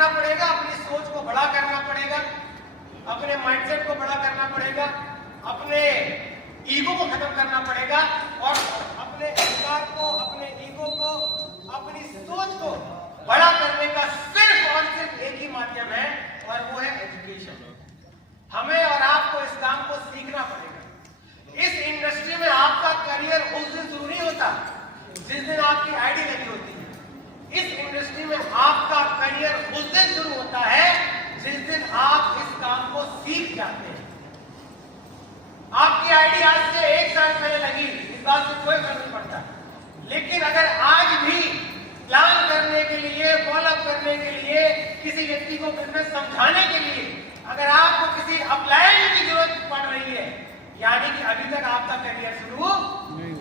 करना पड़ेगा, अपनी सोच को बड़ा करना पड़ेगा, अपने माइंडसेट को बड़ा करना पड़ेगा, अपने ईगो को खत्म करना पड़ेगा और अपने अहंकार को, अपने ईगो को, अपनी सोच को बड़ा करने का सिर्फ और सिर्फ एक ही माध्यम है और वो है एजुकेशन। हमें और आपको इस काम को सीखना पड़ेगा। इस इंडस्ट्री में आपका करियर उस दिन शुरू नहीं होता जिस दिन आपकी आईडी लगी होती है। इस इंडस्ट्री में आपका करियर उस दिन शुरू होता है जिस दिन आप इस काम को सीख जाते हैं। आपकी आईडी आज से 1 साल पहले लगी, इस बात से कोई फर्क नहीं पड़ता, लेकिन अगर आज भी प्लान करने के लिए, फॉलोअप करने के लिए, किसी व्यक्ति को बिजनेस समझाने के लिए अगर आपको किसी अपलायन की जरूरत पड़ रही है, यानी कि अभी तक आपका करियर शुरू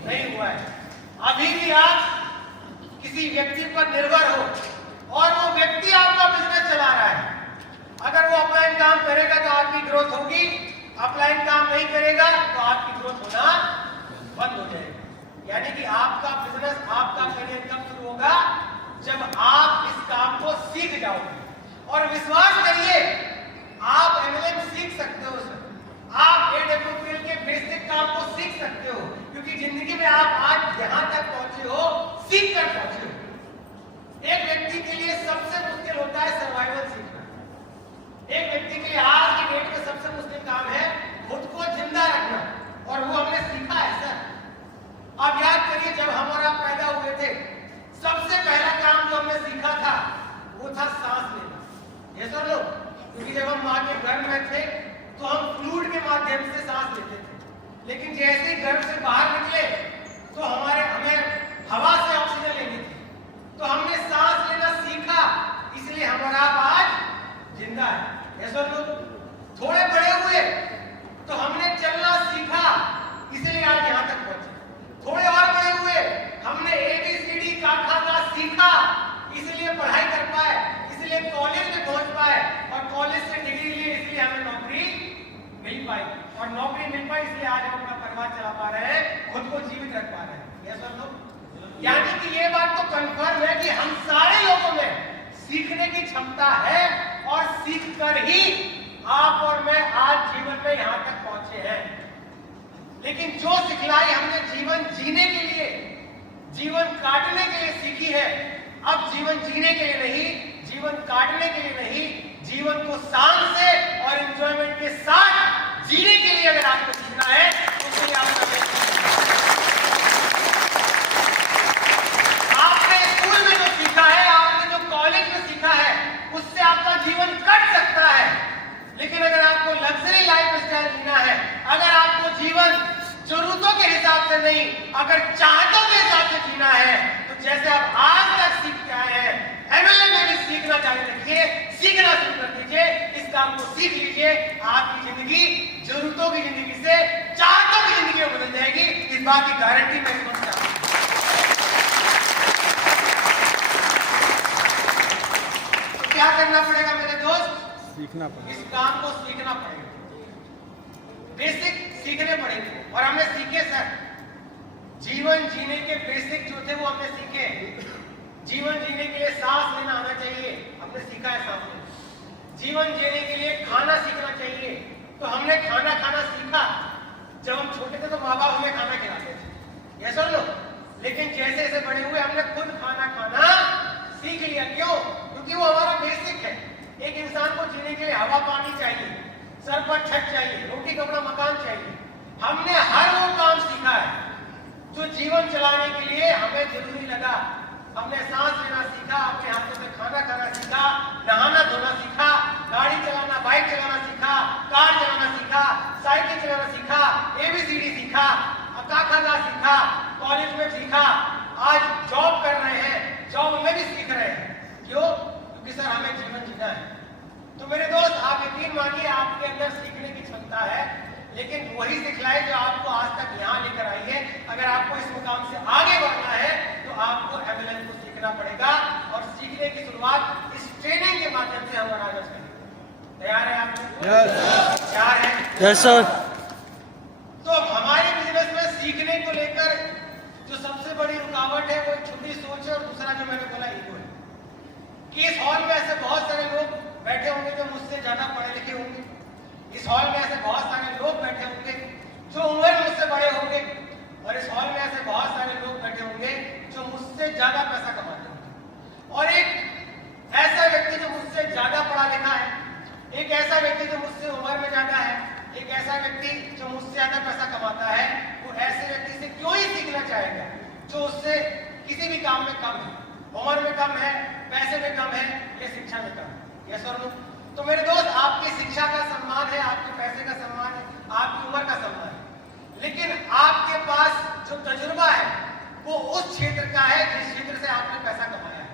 नहीं हुआ है, अभी भी आप किसी व्यक्ति पर निर्भर हो और वो व्यक्ति आपका बिजनेस चला रहा है। अगर वो अपलाइन काम करेगा तो आपकी ग्रोथ होगी, अपलाइन काम नहीं करेगा तो आपकी ग्रोथ होना बंद हो जाएगी। यानी कि आपका बिजनेस, आपका करियर कब शुरू होगा? जब आप इस काम को सीख जाओगे। और विश्वास करिए, आप एमएलएम सीख सकते हो सर, आप एडब्ल्यूपीएल के बेसिक काम को सीख सकते हो, क्योंकि जिंदगी में आप आज यहां तक पहुंचे हो सीख कर पहुंचे हो। एक व्यक्ति के लिए सबसे मुश्किल होता है सर्वाइवल सीखना। एक व्यक्ति के लिए आज की डेट में सबसे मुश्किल काम है खुद को जिंदा रखना, और वो हमने सीखा है सर। आप याद करिए, जब हम और आप पैदा हुए थे, सबसे पहला काम जो हमने सीखा था वो था सांस लेना। ये सर लोग, क्योंकि जब हम माँ के गर्भ में थे तो हम फ्लूइड के माध्यम से सांस लेते थे, लेकिन जैसे ही गर्भ से बाहर निकले तो हमें हवा से ऑक्सीजन लेनी थी, तो हमने सांस लेना सीखा, इसलिए हमारा आप आज जिंदा है। ऐसा लोग थोड़े बड़े हुए तो हमने चलना सीखा, इसलिए आज यहां तक पहुंचे। थोड़े और बड़े हुए, हमने ABCD का सीखा, इसलिए पढ़ाई कर पाए, इसलिए कॉलेज में पहुंच पाए, और कॉलेज से डिग्री ली, इसलिए हमें नौकरी मिल पाई, और नौकरी मिल पाई इसलिए आज हम अपना परिवार चला पा रहे हैं, खुद को जीवित रख पा रहे हैं। ये सब लोग, यानी कि ये बात तो कंफर्म है कि हम सारे लोगों में सीखने की क्षमता है, और सीख कर ही आप और मैं आज जीवन में यहां तक पहुंचे हैं। लेकिन जो सिखलाई हमने जीवन जीने के लिए, जीवन काटने के लिए सीखी है, अब जीवन जीने के लिए नहीं, जीवन काटने के लिए नहीं, जीवन को शान से और एंजॉयमेंट के साथ जीने के लिए अगर आपको सीखना है तो फिर आपने स्कूल में जो सीखा है, आपने जो कॉलेज में सीखा है, उससे आपका जीवन कट सकता है। लेकिन अगर आपको लग्जरी लाइफ स्टाइल जीना है, अगर आपको जीवन जरूरतों के हिसाब से नहीं, अगर चाहतों के हिसाब से जीना है, तो जैसे आप आज तक सीख के आए हैं, एमएलएम में भी सीखना जारी रखिए, सीखना शुरू कर दीजिए, इस काम को सीख लीजिए। आपकी जिंदगी जरूरतों की जिंदगी से चाहतों की जिंदगी में बदल जाएगी, इस बात की गारंटी मैं समझता हूं। तो क्या करना पड़ेगा मेरे दोस्त? सीखना पड़ेगा, इस काम को सीखना पड़ेगा, बेसिक सीखने पड़ेंगे। और हमने सीखे सर, जीवन जीने के बेसिक जो थे वो हमने सीखे। जीवन जीने के लिए सांस लेना आना चाहिए, हमने सीखा है सांस लेना। जीवन जीने के लिए खाना सीखना चाहिए, तो हमने खाना खाना सीखा। जब हम छोटे थे तो माँ बाप हमें खाना खिलाते थे, ये सब लोग, लेकिन जैसे जैसे बड़े हुए हमने खुद खाना खाना सीख लिया। क्यों? क्योंकि वो हमारा बेसिक है। एक इंसान को जीने के लिए हवा पानी चाहिए, सर पर छत चाहिए, रोटी कपड़ा मकान चाहिए। हमने हर वो काम सीखा है जो जीवन चलाने के लिए हमें जरूरी लगा। हमने सांस लेना सीखा, अपने हाथों से खाना खाना सीखा, नहाना धोना सीखा, गाड़ी चलाना, बाइक चलाना सीखा, कार चलाना सीखा, साइकिल चलाना सीखा, ABCD सीखा, अकाखा सीखा, कॉलेज में सीखा, आज जॉब कर रहे हैं, जॉब में भी सीख रहे हैं। क्यों? क्योंकि सर हमें जीवन जीना है। तो मेरे दोस्त, आप यकीन मानिए, आपके अंदर सीखने की क्षमता है, लेकिन वही सिखलाई जो आपको आज तक यहाँ लेकर आई है। अगर आपको इस मुकाम से आगे बढ़ना है तो आपको एमएलएम को सीखना पड़ेगा, और सीखने की शुरुआत इस ट्रेनिंग के माध्यम से हम आगे करेंगे। तैयार है आप? तैयार है? Yes sir. तो हमारे बिजनेस में सीखने को लेकर जो सबसे बड़ी रुकावट है वो एक छोटी सोच है, और दूसरा जो मैंने बोला ईगो है। कि इस हॉल में ऐसे बहुत सारे लोग ज्यादा पढ़े लिखे होंगे, इस हॉल में ऐसे बहुत सारे लोग बैठे होंगे जो उम्र में मुझसे बड़े होंगे, और इस हॉल में ऐसे बहुत सारे लोग बैठे होंगे जो मुझसे ज्यादा पैसा कमाते होंगे, और एक ऐसा व्यक्ति जो मुझसे ज्यादा पढ़ा लिखा है, एक ऐसा व्यक्ति जो मुझसे उम्र में ज्यादा है, एक ऐसा व्यक्ति जो मुझसे ज्यादा पैसा कमाता है, वो ऐसे व्यक्ति से क्यों ही सीखना चाहेगा जो उससे किसी भी काम में कम है, उम्र में कम है, पैसे में कम है, या शिक्षा में कम है। यस और नो? तो मेरे दोस्त, आपकी शिक्षा का सम्मान है, आपके पैसे का सम्मान है, आपकी उम्र का सम्मान है, लेकिन आपके पास जो तजुर्बा है वो उस क्षेत्र का है जिस क्षेत्र से आपने पैसा कमाया है।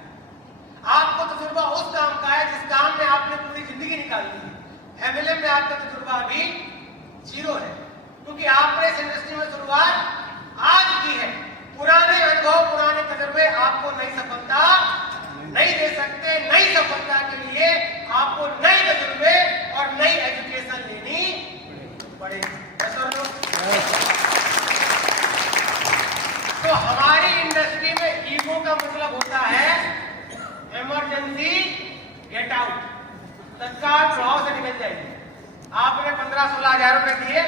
आपको तजुर्बा उस काम का है जिस काम में आपने पूरी जिंदगी निकाल दी है। एमएलएम में आपका तजुर्बा अभी 0 है, क्योंकि आपने इस इंडस्ट्री में शुरुआत आज की है। पुराने अनुभव, पुराने तजुर्बे आपको नई सफलता नहीं दे सकते। नई सफलता के लिए आपको नए तजुर्बे और नई एजुकेशन लेनी पड़ेगी। तो हमारी इंडस्ट्री में ईगो का मतलब होता है इमरजेंसी गेट आउट, तत्काल प्रभाव से निकल जाइए। आपने 15-16 हजार रुपए दिए,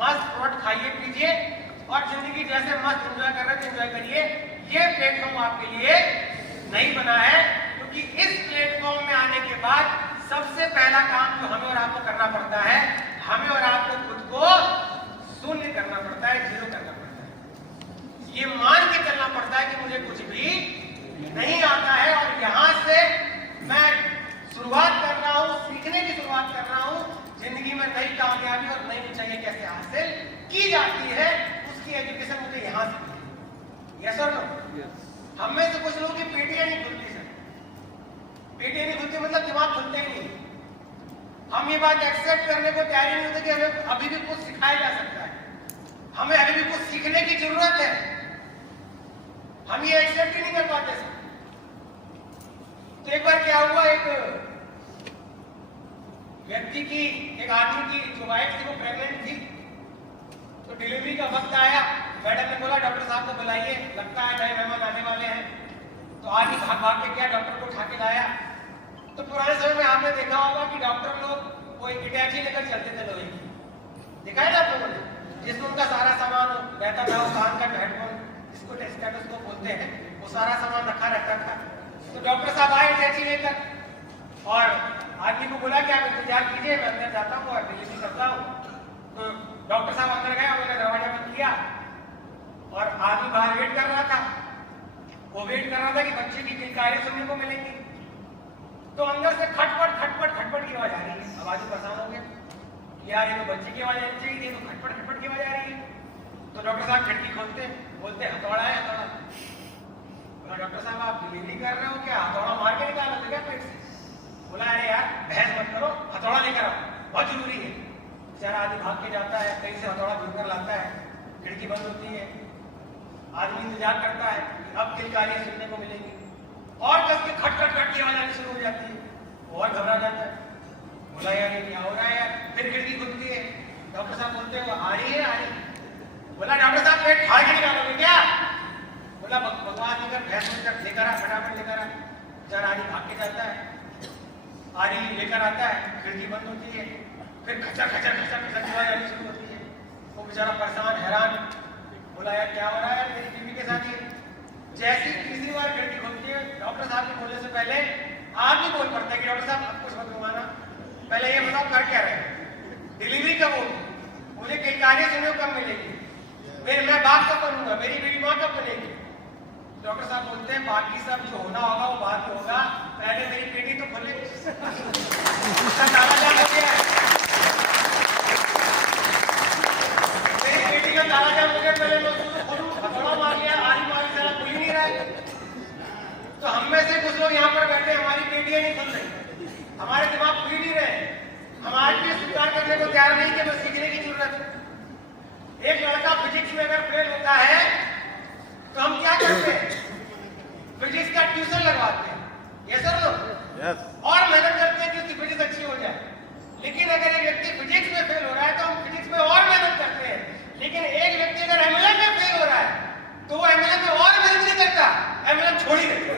मस्त प्रोडक्ट खाइए पीजिए और जिंदगी जैसे मस्त एंजॉय कर रहे थे एंजॉय करिए। ये प्लेटफॉर्म आपके लिए नहीं बना है, क्योंकि इस प्लेटफॉर्म में आने के बाद सबसे पहला काम जो हमें और आपको करना पड़ता है, हमें और आपको खुद को शून्य करना पड़ता है, 0 करना पड़ता है। ये मान के चलना पड़ता है कि मुझे कुछ भी नहीं आता है और यहाँ से मैं शुरुआत कर रहा हूँ, सीखने की शुरुआत कर रहा हूँ। जिंदगी में नई कामयाबी और नई ऊंचाई कैसे हासिल की जाती है, उसकी एजुकेशन मुझे यहाँ से मिली। यस और नो? हम में से कुछ लोगों की पेटियां नहीं खुलती सर। पेटियां नहीं खुलती मतलब दिमाग खुलते ही नहीं। हम ये बात एक्सेप्ट करने को तैयार नहीं होते कि हमें अभी भी कुछ सिखाया जा सकता है, हमें अभी भी कुछ सीखने की जरूरत है। हम ये एक्सेप्ट ही नहीं कर पाते सर। तो एक बार क्या हुआ, एक व्यक्ति की, एक आदमी की जो वाइफ थी वो प्रेग्नेंट थी, तो डिलीवरी का वक्त आया। मैडम ने बोला डॉक्टर साहब को बुलाइए, लगता है नए मेहमान आने वाले हैं। तो आदमी भाग भाग के गया, डॉक्टर को उठा के लाया। तो पुराने समय में आपने देखा होगा कि डॉक्टर लोग कोई इटैची लेकर चलते थे लोहे की, देखा है ना आप लोगों ने, जिसमें उनका सारा सामान रहता था, वो कान का हेडफोन जिसको स्टेथोस्कोप बोलते हैं, वो सारा सामान रखा रहता था। तो डॉक्टर साहब आए इटैची लेकर और आदमी को बोला कि आप इंतजार कीजिए, मैं अंदर जाता हूँ और डिलीवरी करता हूँ। तो डॉक्टर साहब अंदर गए, उन्होंने दरवाजा बंद किया और आदमी बाहर वेट कर रहा था। वो वेट कर रहा था कि बच्चे की किलकारियां सुनने को मिलेंगी। तो अंदर से खटपट खटपट खटपट की आवाज आ रही है। अब आदमी परेशान हो गया, यार ये तो बच्चे की आवाज आनी चाहिए, तो खटपट खटपट की आवाज आ रही है। तो डॉक्टर साहब खिड़की खोलते, बोलते हथौड़ा है, हथौड़ा। बोला डॉक्टर साहब आप डिलीवरी कर रहे हो क्या, हथौड़ा मार के निकाल रहे क्या पेट से? बोला अरे यार बहस मत करो, हथौड़ा लेकर आओ, बहुत जरूरी है। बेचारा आदमी भाग के जाता है, कहीं से हथौड़ा ढूंढ कर लाता है, खिड़की बंद होती है। आदमी इंतजार करता है कि अब किलकारियां सुनने को मिलेंगी, और कस के खट खट खट की आवाज आनी शुरू हो जाती है, और घबरा जाता है। बोला यार ये क्या हो रहा है यार? फिर खिड़की खुलती है, डॉक्टर साहब बोलते हैं आ रही है, आ रही है। बोला डॉक्टर साहब पेट फाड़ के निकालोगे क्या? बोला भगवान लेकर भैंस लेकर लेकर आ, फटाफट लेकर आ। बेचारा आदमी भाग के जाता है, आरी लेकर आता है, खिड़की बंद होती है, फिर खचर खचर खचर खचर की आवाज आनी शुरू होती है। वो बेचारा परेशान हैरान, बोला यार क्या हो रहा है मेरी बीवी के साथ ये? जैसी तीसरी बार खिड़की खुलती है, डॉक्टर साहब के बोलने से पहले आदमी बोल पड़ता है कि डॉक्टर साहब अब कुछ मत घुमाना, पहले ये बताओ कर क्या रहे, डिलीवरी कब होगी, मुझे किलकारियां सुनने को कब मिलेगी, मैं बाप कब बनूंगा, मेरी बीवी माँ कब बनेगी? डॉक्टर साहब बोलते हैं बाकी सब जो होना होगा वो बाद में होगा, पहले मेरी पेटी तो खोले। उसका ताला जाम हो गया है, मेरी पेटी का ताला जाम हो गया, पहले मैं उसको खोलूं, हथौड़ा मार लिया, आरी मारी, सारा खुल ही नहीं रहा है। तो हम में से कुछ लोग यहाँ पर बैठे, हमारी पेटियां नहीं खुल रही, हमारे दिमाग खुल ही नहीं रहे, हमारे लिए स्वीकार करने को तैयार नहीं कि हमें सीखने की जरूरत है। एक लड़का फिजिक्स में अगर फेल होता है तो हम क्या करते हैं? फिजिक्स का ट्यूशन लगवाते हैं, यस सर नो? यस। और मेहनत करते हैं कि उसकी फिजिक्स अच्छी हो जाए। लेकिन अगर एक व्यक्ति फिजिक्स में फेल हो रहा है तो हम फिजिक्स में और मेहनत करते हैं। लेकिन एक व्यक्ति अगर एमएलएम में फेल हो रहा है तो वो एमएलएम में और मेहनत नहीं करता, एमएलएम छोड़ ही देता।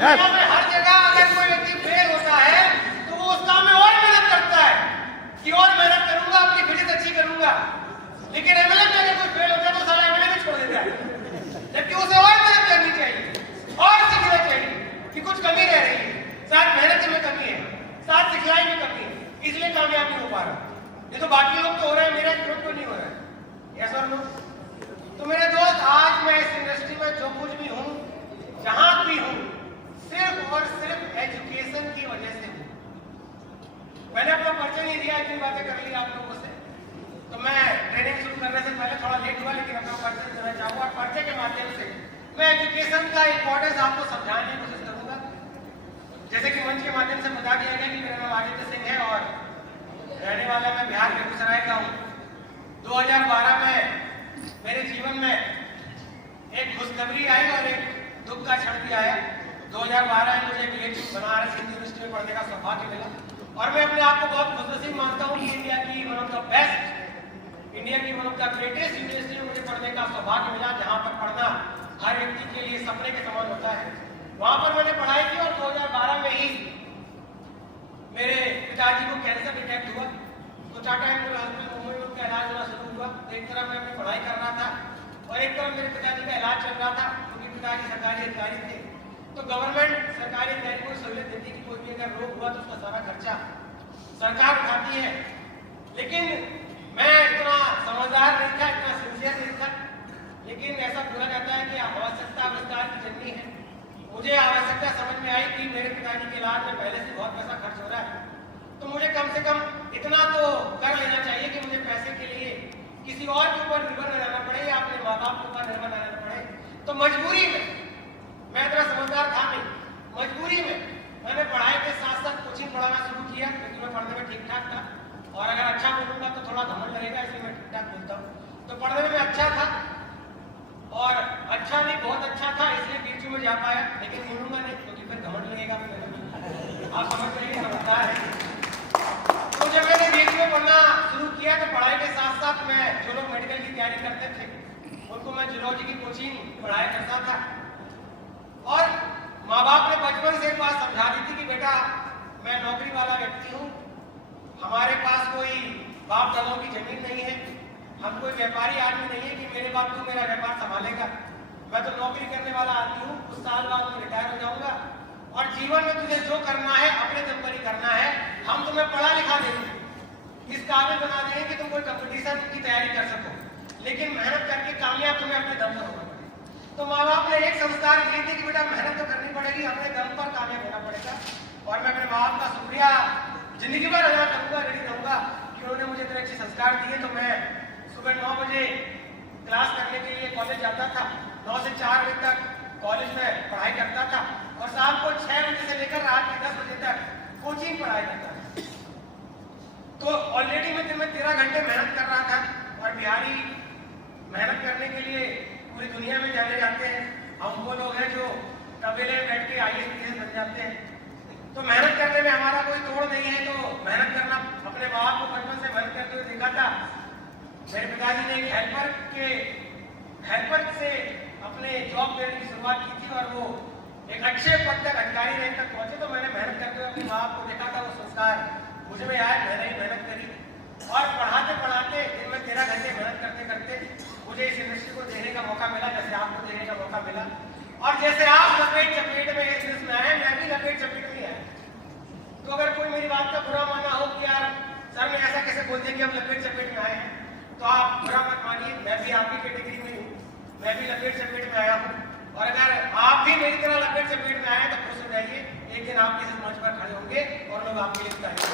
दुनिया में हर जगह अगर कोई व्यक्ति फेल होता है तो वो उस काम में और मेहनत करता है कि और मेहनत करूंगा, अपनी फिजिक्स अच्छी करूंगा। लेकिन एमएलए में अगर कोई फेल होता है तो साला एमएलए में छोड़ देता है, जबकि उसे और मेहनत करनी चाहिए और सीखना चाहिए कि कुछ कमी रह रही है, शायद मेहनत में कमी है, शायद सिखलाई में कमी है, इसलिए कामयाब नहीं हो पा रहा। ये तो बाकी लोग तो हो रहे हैं, मेरा ग्रोथ तो नहीं हो रहा है। यस और नो? तो मेरे दोस्त, आज मैं इस इंडस्ट्री में जो कुछ भी हूँ, जहां भी हूँ, सिर्फ और सिर्फ एजुकेशन की वजह से हूँ। मैंने अपना परिचय नहीं दिया, इतनी बातें कर ली आप लोगों से, तो मैं ट्रेनिंग शुरू करने से पहले थोड़ा लेट हुआ, लेकिन अपना परिचय देना चाहूंगा और परिचय के माध्यम से मैं एजुकेशन का इंपॉर्टेंस आपको समझाने की कोशिश करूंगा। जैसे कि मंच के माध्यम से बता दिया गया कि मेरा नाम आदित्य सिंह है और रहने वाला मैं बिहार बेगूसराय का हूँ। 2012 में मेरे जीवन में एक खुशखबरी आई और एक दुख का क्षण भी आया। 2012 में मुझे बीएचयू बनारस हिंदू यूनिवर्सिटी में पढ़ने का सौभाग्य मिला और मैं अपने आप को बहुत खुशनसीब मानता हूँ कि इंडिया की one of the best, India की one of the greatest university में मुझे पढ़ने का सौभाग्य मिला, जहाँ पर पढ़ना हर व्यक्ति के लिए सपने के समान होता है। वहां पर मैंने पढ़ाई की और 2012 में ही मेरे पिताजी को कैंसर डिटेक्ट हुआ, तो टाटा एंड मुंबई में उनका इलाज होना शुरू हुआ। एक तरफ मैं अपनी पढ़ाई कर रहा था और एक तरफ मेरे पिताजी का इलाज चल रहा था, क्योंकि पिताजी सरकारी अधिकारी थे। तो गवर्नमेंट सरकारी अधिकारी को सहूलियत देती कि कोई भी अगर रोग हुआ तो उसका सारा खर्चा सरकार उठाती है। लेकिन मैं इतना समझदार नहीं था, इतना सिंसियर नहीं था, लेकिन ऐसा बोला जाता है कि आवश्यकता विस्तार की जननी है। मुझे आवश्यकता समझ में आई कि मेरे पिताजी के इलाज में पहले से बहुत पैसा खर्च हो रहा है, तो मुझे कम से कम इतना तो कर लेना चाहिए कि मुझे पैसे के लिए किसी और के ऊपर निर्भर न रहना पड़े या अपने माँ बाप के ऊपर निर्भर न रहना पड़े। तो मजबूरी में, मैं इतना समझदार था नहीं, मजबूरी में मैंने पढ़ाई के साथ साथ कोचिंग पढ़ाना शुरू किया, क्योंकि मैं पढ़ने में ठीक ठाक था और अगर अच्छा बोलूंगा तो थोड़ा घमंड लगेगा, इसलिए मैं ठीक ठाक बोलता हूँ। तो पढ़ने में मैं अच्छा था और अच्छा नहीं बहुत अच्छा था, इसलिए बीच में जा पाया, लेकिन बोलूंगा नहीं क्योंकि फिर घमंड लगेगा। आप समझ रहे समझदार है। तो जब मैंने बीच में पढ़ना शुरू किया तो पढ़ाई के साथ साथ मैं जो लोग मेडिकल की तैयारी करते थे उनको मैं जूलॉजी की कोचिंग पढ़ाया करता था। और माँ बाप ने बचपन से एक बात समझा दी थी कि बेटा मैं नौकरी वाला व्यक्ति हूँ, हमारे पास कोई बाप दादों की जमीन नहीं है, हम कोई व्यापारी आदमी नहीं है कि मेरे बाप तू मेरा व्यापार संभालेगा। मैं तो नौकरी करने वाला आदमी हूँ, कुछ साल बाद मैं रिटायर हो जाऊंगा और जीवन में तुझे जो करना है अपने दम पर ही करना है। हम तुम्हें पढ़ा लिखा देंगे, इस काबिल बना देंगे कि तुम कोई कंपटीशन की तैयारी कर सको, लेकिन मेहनत करके कामयाब तुम्हें अपने दम पर होना पड़ेगा। तो माँ बाप ने एक संस्कार दिए थे कि बेटा मेहनत तो करनी पड़ेगी, अपने दम पर कामयाब होना पड़ेगा। और मैं अपने माँ बाप का शुक्रिया जिंदगी भर अदा करूंगा, रेडी रहूंगा कि उन्होंने मुझे इतने अच्छे संस्कार दिए। तो मैं सुबह 9 बजे क्लास करने के लिए कॉलेज जाता था, 9 से 4 बजे तक कॉलेज में पढ़ाई करता था और शाम को 6 बजे से लेकर रात के 10 बजे तक कोचिंग पढ़ाई करता था। तो ऑलरेडी मैं दिन में 13 घंटे मेहनत कर रहा था और बिहारी मेहनत करने के लिए पूरी दुनिया में जाने जाते हैं। हम वो लोग हैं जो तबेले में बैठ के IAS बन जाते हैं। तो मेहनत करने में हमारा कोई तोड़ नहीं है, तो मेहनत करना अपने माँ बाप को बचपन से मेहनत करते हुए देखा था। मेरे पिताजी ने एक हेल्पर से अपने जॉब देने की शुरुआत की थी और वो एक अच्छे पद तक अधिकारी रैंक तक पहुंचे। तो मैंने मेहनत करते हुए अपने माँ बाप को देखा था, वो संस्कार मुझे में आया, मैंने ही मेहनत करी और पढ़ाते पढ़ाते दिन में 13 घंटे मेहनत करते करते मुझे इस इंडस्ट्री को देने का मौका मिला, जैसे आपको देने का मौका मिला। और जैसे आप लपेट चपेट में इस देश में आए, मैं भी लपेट चपेट में आया। तो अगर कोई मेरी बात का बुरा माना हो कि यार सर ने ऐसा कैसे बोल दिया कि हम लपेट चपेट में आए हैं, तो आप बुरा मत मानिए, मैं भी आपकी कैटेगरी में हूँ, मैं भी लपेट चपेट में आया हूँ। और अगर आप भी मेरी तरह लपेट चपेट में आए तो खुश हो जाइए, एक दिन आप किसी मंच पर खड़े होंगे और लोग आपके लिए तारीफ।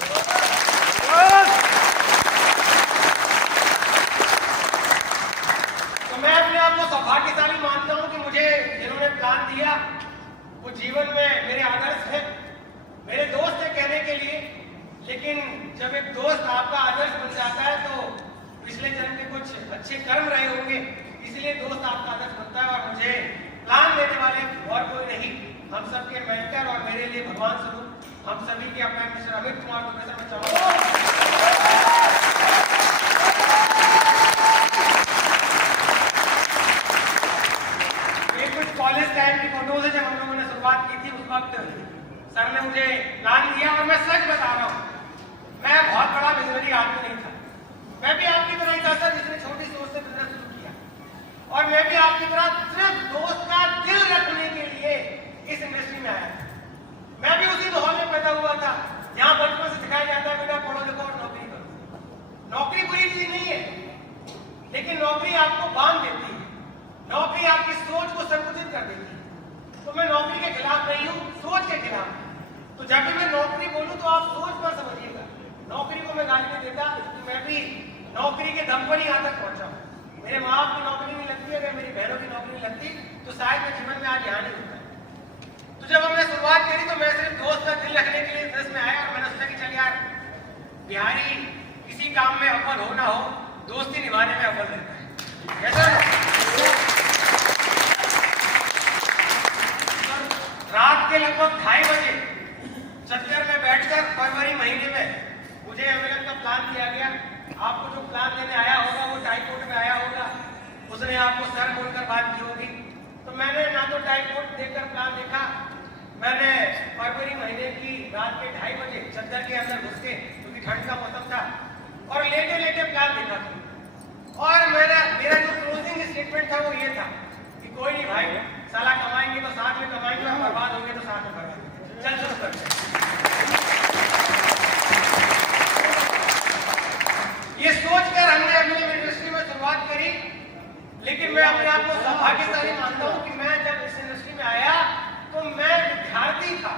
तो मैं अपने आप को सौभाग्यशाली मानता हूँ कि मुझे जिन्होंने प्लान दिया वो जीवन में मेरे आदर्श है, मेरे दोस्त है कहने के लिए। लेकिन जब एक दोस्त आपका आदर्श बन जाता है तो पिछले जन्म के कुछ अच्छे कर्म रहे होंगे, इसलिए दोस्त आपका आदर्श बनता है। और मुझे प्लान देने वाले और कोई नहीं, हम सबके मेंटर और मेरे लिए भगवान स्वरूप हम सभी के अपना मिस्टर अमित कुमार दुबे से मैं चाहूँगा कॉलेज टाइम की फोटोज है जब हम लोगों ने शुरुआत की थी उस वक्त सर ने मुझे प्लान दिया, और मैं सच बता रहा हूँ, मैं बहुत बड़ा बिजनेसमैन आदमी नहीं था। मैं भी आपकी तरह ही था सर, जिसने छोटी सोच से बिजनेस शुरू किया, और मैं भी आपकी तरह सिर्फ दोस्त का दिल रखने के लिए इस इंडस्ट्री में आया। मैं भी उसी माहौल में पैदा हुआ था जहाँ बचपन से सिखाया जाता है बेटा पढ़ो लिखो और नौकरी करो। नौकरी बुरी चीज नहीं है, लेकिन नौकरी आपको बांध देती है, नौकरी आपकी सोच को संकुचित कर देती है। तो मैं नौकरी के खिलाफ नहीं हूँ, सोच के खिलाफ। तो जब भी मैं नौकरी बोलूं तो आप सोच पर समझिएगा, नौकरी को मैं गाली नहीं देता, क्योंकि मैं भी नौकरी के दम पर ही यहाँ तक पहुंचा हूँ। मेरे माँ बाप की नौकरी नहीं लगती, अगर मेरी बहनों की नौकरी नहीं लगती तो शायद मैं जीवन में आज यहाँ नहीं होता। तो जब हमने शुरुआत करी तो मैं सिर्फ दोस्त का दिल रखने के लिए बिजनेस में आया, और मैंने सोचा कि चल यार, बिहारी किसी काम में अव्वल हो ना हो, दोस्ती निभाने में अव्वल रहता है, ऐसा। रात के लगभग 2:30 बजे चद्दर में बैठकर फरवरी महीने में मुझे एमएलएम का प्लान दिया गया। आपको जो प्लान देने आया होगा वो टाई कोट में आया होगा, उसने आपको सर बोलकर बात की होगी। तो मैंने ना तो टाई कोट देखकर प्लान देखा, मैंने फरवरी महीने की रात के 2:30 बजे चद्दर के अंदर घुस के, क्योंकि ठंड का मौसम था, और लेटे लेटे प्लान देखा था। और मेरा जो क्लोजिंग स्टेटमेंट था वो ये था कि कोई नहीं भाई, साला कमाएंगे तो साथ में कमाएंगे, और बर्बाद होंगे तो साथ में बर्बाद होंगे, चल शुरू करते हैं। ये सोचकर हमने अपनी इंडस्ट्री में शुरुआत करी। लेकिन मैं अपने आप को सौभाग्यशाली मानता हूं कि मैं जब इस इंडस्ट्री में आया तो मैं विद्यार्थी था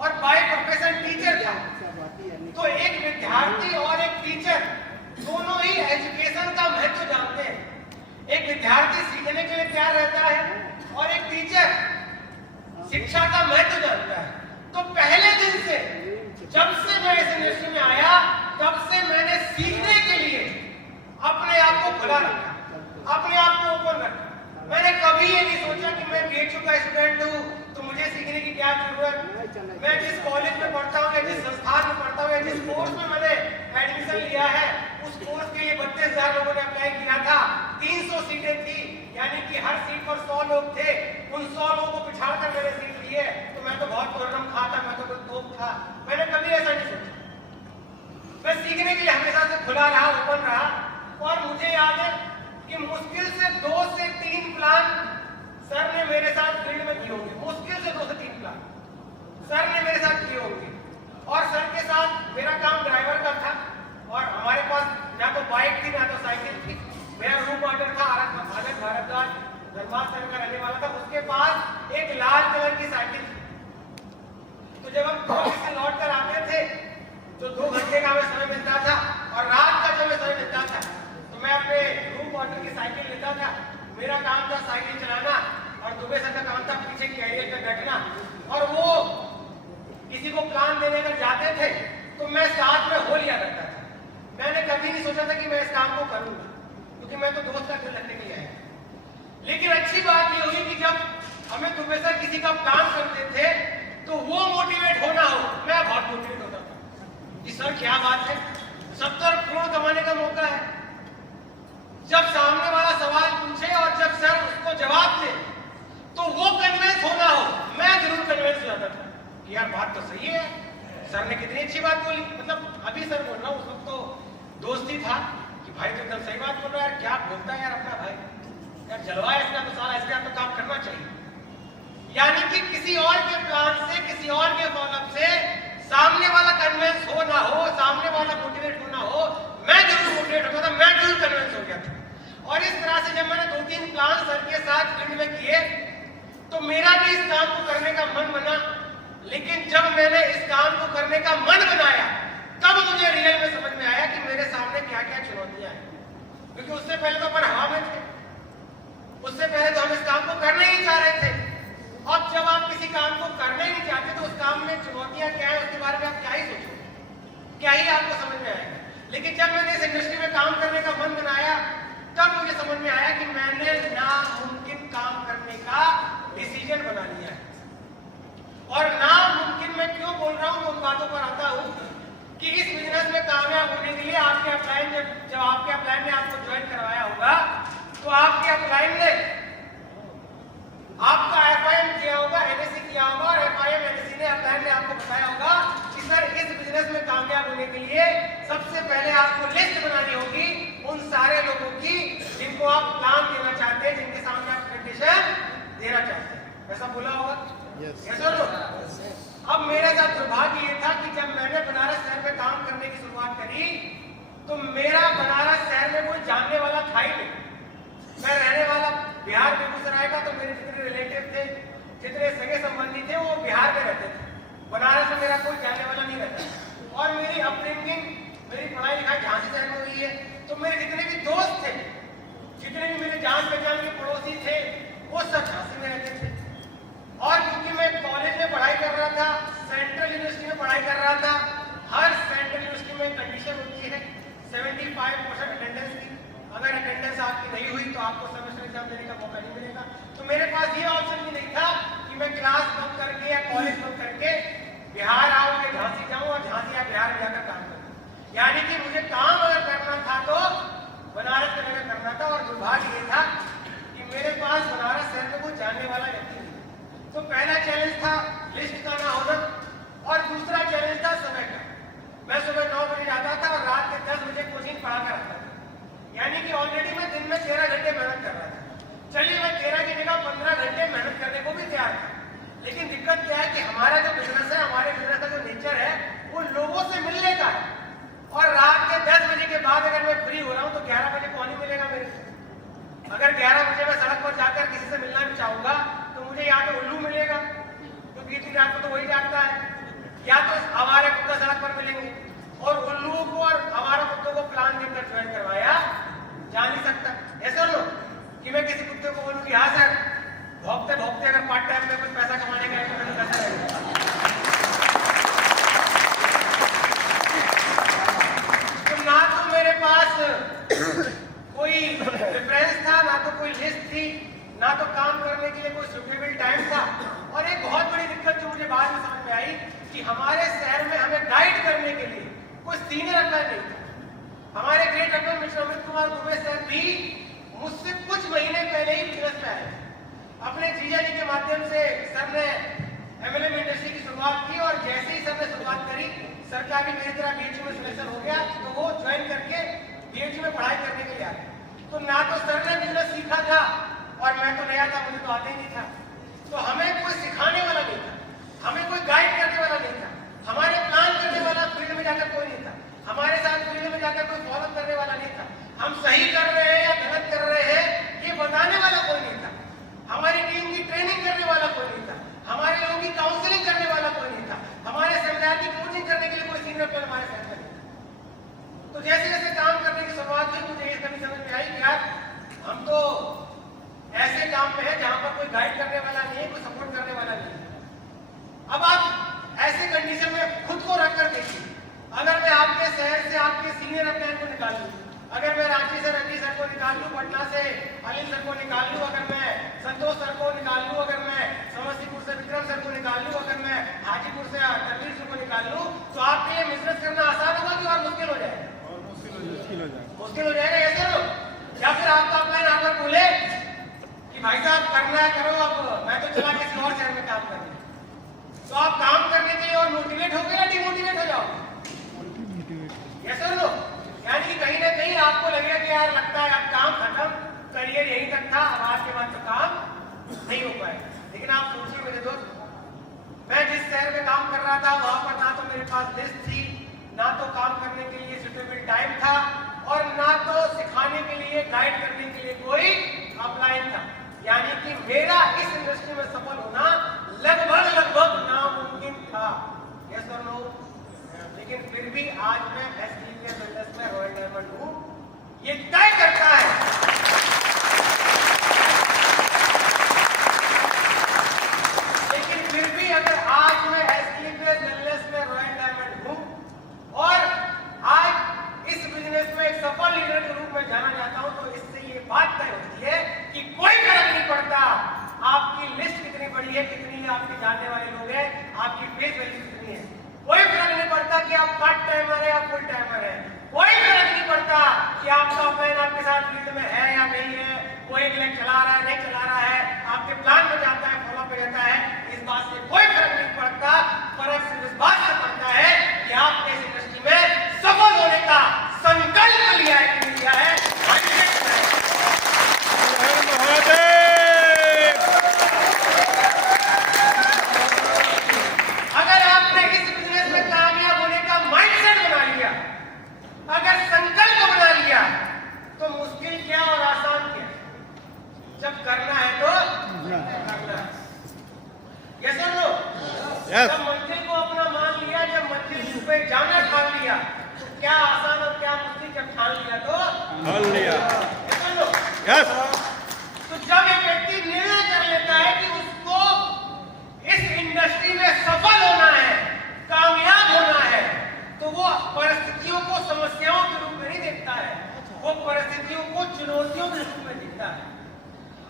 और बाय प्रोफेशन टीचर था। तो एक विद्यार्थी और एक टीचर दोनों ही एजुकेशन का महत्व जानते हैं। एक विद्यार्थी सीखने के लिए तैयार रहता है और एक टीचर शिक्षा का महत्व जानता है। तो पहले दिन से जब से मैं इस इंडस्ट्री में आया तब से मैंने सीखने के लिए अपने आप को खुला रखा, अपने आप को ओपन रखा। मैंने कभी ये नहीं सोचा कि मैं बीएचयू का स्टूडेंट हूँ तो मुझे सीखने की क्या जरूरत। मैं जिस कॉलेज में पढ़ता हूँ या जिस संस्थान में पढ़ता हूँ या जिस कोर्स में मैंने एडमिशन लिया है, उस कोर्स के लिए 32,000 लोगों ने अप्लाई किया था। 300 सीटें थी, यानी कि हर सीट पर 100 लोग थे। उन 100 लोगों को पिछाड़ कर मैंने सीट ली है, तो मैं तो बहुत प्रोग्राम था, मैं तो कोई तोप था। मैंने कभी ऐसा नहीं सोचा। मैं सीखने के लिए हमेशा से खुला रहा, ओपन रहा। और मुझे याद है कि मुश्किल से 2 से 3 प्लान सर ने मेरे साथ फील्ड में किए होंगे। मुश्किल से 2 से 3 प्लान सर ने मेरे साथ किए होंगे। और सर के साथ मेरा काम ड्राइवर का था, और हमारे पास ना तो बाइक थी ना तो साइकिल थी। मेरा रूम ऑर्डर था आनंद भारद्वाज, धर्माज सर का रहने वाला था, उसके पास एक लाल कलर की साइकिल थी। तो जब हम कॉलेज से लौट कर आते थे तो 2 घंटे का हमें समय मिलता था, और रात का जब समय मिलता था तो मैं अपने रूम ऑर्डर की साइकिल लेता था। मेरा काम था साइकिल चलाना, और दुबे सर का काम था पीछे कैरियर पे बैठना। और वो किसी को प्लान देने अगर जाते थे तो मैं साथ में हो लिया करता था। मैंने कभी नहीं सोचा था कि मैं इस काम को करूंगा, क्योंकि मैं तो दोस्त का दिल रखने के लिए आया। लेकिन अच्छी बात ये हुई कि जब हमें दुबे सर किसी का प्लान करते थे तो वो मोटिवेट होना हो, मैं बहुत मोटिवेट होता था कि सर क्या बात है, 70 करोड़ कमाने का मौका है। जब सामने वाला सवाल पूछे और जब सर उसको जवाब दे तो वो कन्विंस होना हो, मैं जरूर कन्विंस हो जाता था कि यार बात तो सही है, सर ने कितनी अच्छी बात बोली। मतलब अभी सर बोल रहा हूँ, उस वक्त तो दोस्ती था कि भाई तो एकदम सही बात बोल रहा है, क्या बोलता है यार अपना भाई, यार जलवा है इसका तो सारा, इसका तो काम करना चाहिए। यानी कि किसी और के प्लान से, किसी और के फॉलोअप से सामने वाला कन्विंस हो ना हो, सामने वाला मोटिवेट होना हो, मैं जरूर मोटिवेट होता था, मैं जरूर कन्विंस हो गया था। और इस तरह से जब मैंने 2-3 प्लान सर के साथ फील्ड में किए तो मेरा भी इस काम को करने का मन बना। लेकिन जब मैंने इस काम को करने का मन बनाया तब मुझे रियल में समझ में आया कि मेरे सामने क्या क्या चुनौतियां हैं। क्योंकि उससे पहले तो अपन हवा में थे, उससे पहले तो हम इस काम को करने ही चाह रहे थे। अब जब आप किसी काम को करना ही नहीं चाहते तो उस काम में चुनौतियां क्या है उसके बारे में आप क्या ही सोचोगे, क्या ही आपको समझ में आएगा। लेकिन जब मैंने इस इंडस्ट्री में काम करने का मन बनाया तब मुझे समझ में आया कि मैंने नामुमकिन काम करने का डिसीजन बना लिया है। और नामुमकिन मैं क्यों बोल रहा हूं, उन बातों पर आता हूं कि इस बिजनेस में कामयाब होने के लिए आपके अपलाइन जब आपके अपलाइन ने आपको ज्वाइन करवाया होगा तो आपके अपलाइन ने आपका एफआईएम किया होगा, एनएससी अब मेरे साथ दुर्भाग्य ये था कि जब मैंने बनारस शहर में काम करने की शुरुआत करी तो मेरा बनारस शहर में कोई जानने वाला था ही नहीं। मैं रहने वाला बिहार बेगूसराय का, तो मेरे जितने रिलेटिव थे, जितने सगे संबंधी थे, वो बिहार में रहते थे। बनारस में मेरा कोई जानने वाला नहीं रहता। और मेरी अपब्रिंगिंग, मेरी पढ़ाई लिखाई झांसी शहर में हुई है, तो मेरे जितने भी दोस्त थे, जितने भी मेरे जान पहचान के पड़ोसी थे, वो सब झांसी में रहते थे। और क्योंकि मैं कॉलेज में पढ़ाई कर रहा था, सेंट्रल यूनिवर्सिटी में पढ़ाई कर रहा था, हर सेंट्रल यूनिवर्सिटी में कंडीशन होती है 75% अटेंडेंस की। अगर अटेंडेंस आपकी नहीं हुई तो आपको सेमेस्टर एग्जाम देने का मौका नहीं मिलेगा। तो मेरे पास ये ऑप्शन भी नहीं था कि मैं क्लास बंद करके या कॉलेज बंद करके बिहार आऊँ या झांसी जाऊँ और झांसी या बिहार में जाकर काम करूँ। यानी कि मुझे काम अगर करना था तो बनारस में जाकर करना था। और दुर्भाग्य ये था कि मेरे पास बनारस शहर में कोई जानने वाला व्यक्ति नहीं। तो पहला चैलेंज था लिस्ट का ना होना, और दूसरा चैलेंज था समय का। मैं सुबह 9 बजे जाता था और रात के 10 बजे कोचिंग पढ़ा कर आता था। यानी कि ऑलरेडी मैं दिन में 13 घंटे मेहनत कर रहा था। चलिए, मैं 13 की जगह 15 घंटे मेहनत करने को भी तैयार था। लेकिन दिक्कत क्या है कि हमारा जो बिजनेस है, हमारे बिजनेस का जो नेचर है, वो लोगों से मिलने का है। और रात के 10 बजे के बाद अगर मैं फ्री हो रहा हूँ तो 11 बजे कौन ही मिलेगा मेरे से। अगर 11 बजे मैं सड़क पर जाकर किसी से मिलना भी चाहूंगा तो मुझे या तो उल्लू मिलेगा, क्योंकि इतनी रात को तो वही जागता है, या तो हमारे कुत्ता सड़क पर मिलेंगे। और उल्लुओं को और हमारे कुत्तों को प्लान देकर ज्वाइन करवाया जा नहीं सकता। ऐसा लो कि मैं किसी कुत्ते को बोलूं कि हाँ सर, भौंकते भौंकते अगर पार्ट टाइम में कुछ पैसा कमाने का है तो मैंने पैसा लगेगा। तो ना तो मेरे पास कोई रेफरेंस था, ना तो कोई लिस्ट थी, ना तो काम करने के लिए कोई सुटेबल टाइम था। और एक बहुत बड़ी दिक्कत जो मुझे बाद में समझ में आई कि हमारे शहर में हमें गाइड करने के लिए कोई सीनियर अप्लाई नहीं था। हमारे great apply mister Amit Kumar Dubey sir भी मुझसे कुछ महीने पहले ही बिजनेस में आए। अपने जीजा जी के माध्यम से सर ने MLM इंडस्ट्री की शुरुआत की, और जैसे ही सर ने शुरुआत करी, सर का भी मेरी तरह BHU में सिलेक्शन हो गया, तो वो ज्वाइन करके BHU में पढ़ाई करने के लिए आए। तो ना तो सर ने बिजनेस सीखा था, और मैं तो नया था, मुझे तो आता ही नहीं था। तो हमें कोई सिखाने वाला नहीं था, हमें कोई गाइड करने वाला नहीं था, हमारे प्लान करने वाला फील्ड में जाकर कोई नहीं था, हमारे साथ फील्ड में जाकर कोई फॉलो करने वाला नहीं था। हम सही कर रहे हैं या गलत कर रहे हैं ये बताने वाला कोई नहीं था, हमारी टीम की ट्रेनिंग करने वाला कोई नहीं था, हमारे लोगों की काउंसलिंग करने वाला कोई नहीं था, हमारे सेमिनार की कोचिंग करने के लिए कोई सीनियर प्लेयर हमारे साथ नहीं था। तो जैसे जैसे काम करने की शुरुआत हुई, मुझे ये कभी समझ में आई कि यार हम तो ऐसे काम में है जहां पर कोई गाइड करने वाला नहीं है, कोई सपोर्ट करने वाला नहीं है। अब आप ऐसे कंडीशन में खुद को रख कर देखिए, अगर मैं आपके शहर से आपके सीनियर अप्लायन को निकाल लूं, अगर मैं रांची से रंजीत सर को निकाल लूं, पटना से अनिल सर को निकाल लूं, अगर मैं संतोष सर को निकाल लूं, अगर मैं समस्तीपुर से विक्रम सर को निकाल लूं, अगर मैं हाजीपुर से तनवीर सर को निकाल लूं, तो आपके लिए बिजनेस करना आसान होगा कि और मुश्किल हो जाएगा? मुश्किल हो जाएगा। ऐसे लो, या फिर आपका अप्लायन आकर बोले कि भाई साहब करना है करो, अब मैं तो चला किसी और शहर में काम करने, तो आप काम करने के लिए और मोटिवेट हो गए या डिमोटिवेट हो जाओगे? यस सर लो, यानी कि कहीं ना कहीं आपको लगेगा कि यार लगता है अब काम खत्म, करियर यहीं तक था, अब आज के बाद तो काम नहीं हो पाएगा। लेकिन आप सोचिए मेरे दोस्त, मैं जिस शहर में काम कर रहा था वहां पर ना तो मेरे पास लिस्ट थी, ना तो काम करने के लिए सुटेबल टाइम था, और ना तो सिखाने के लिए गाइड करने के लिए कोई अपलाइन था। यानी कि मेरा इस इंडस्ट्री में सफल होना लगभग नामुमकिन था। यस और नो? लेकिन फिर भी आज मैं एसक्लेपियर बिजनेस में रॉयल डायमंड हूं, ये तय करता है। लेकिन फिर भी अगर आज मैं एसक्लेपियर बिजनेस में रॉयल डायमंड हूं और आज इस बिजनेस में एक सफल लीडर के रूप में जाना जाता हूं, तो इससे ये बात तय होती है कि कोई फर्क नहीं पड़ता आपकी लिस्ट कितनी बड़ी है, कितनी आपके जानने वाले लोग हैं, आपकी फेस वैल्यू कितनी है। कोई फर्क नहीं पड़ता कि आप पार्ट टाइमर है या फुल टाइमर है, कोई फर्क नहीं पड़ता कि आपका प्लान आपके साथ फील्ड में है या नहीं है, वो एक लेग चला रहा है नहीं चला रहा है, आपके प्लान में जाता है फॉलो पे जाता है, इस बात से कोई फर्क नहीं पड़ता। फर्क सिर्फ इस बात से पड़ता है कि आपने इस इंडस्ट्री में सफल होने का संकल्प लिया है कि नहीं लिया है। तो जब एक व्यक्ति निर्णय कर लेता है कि उसको इस इंडस्ट्री में सफल होना है, कामयाब होना है, तो वो परिस्थितियों को समस्याओं के रूप में नहीं देखता है, वो परिस्थितियों को चुनौतियों के रूप में देखता है।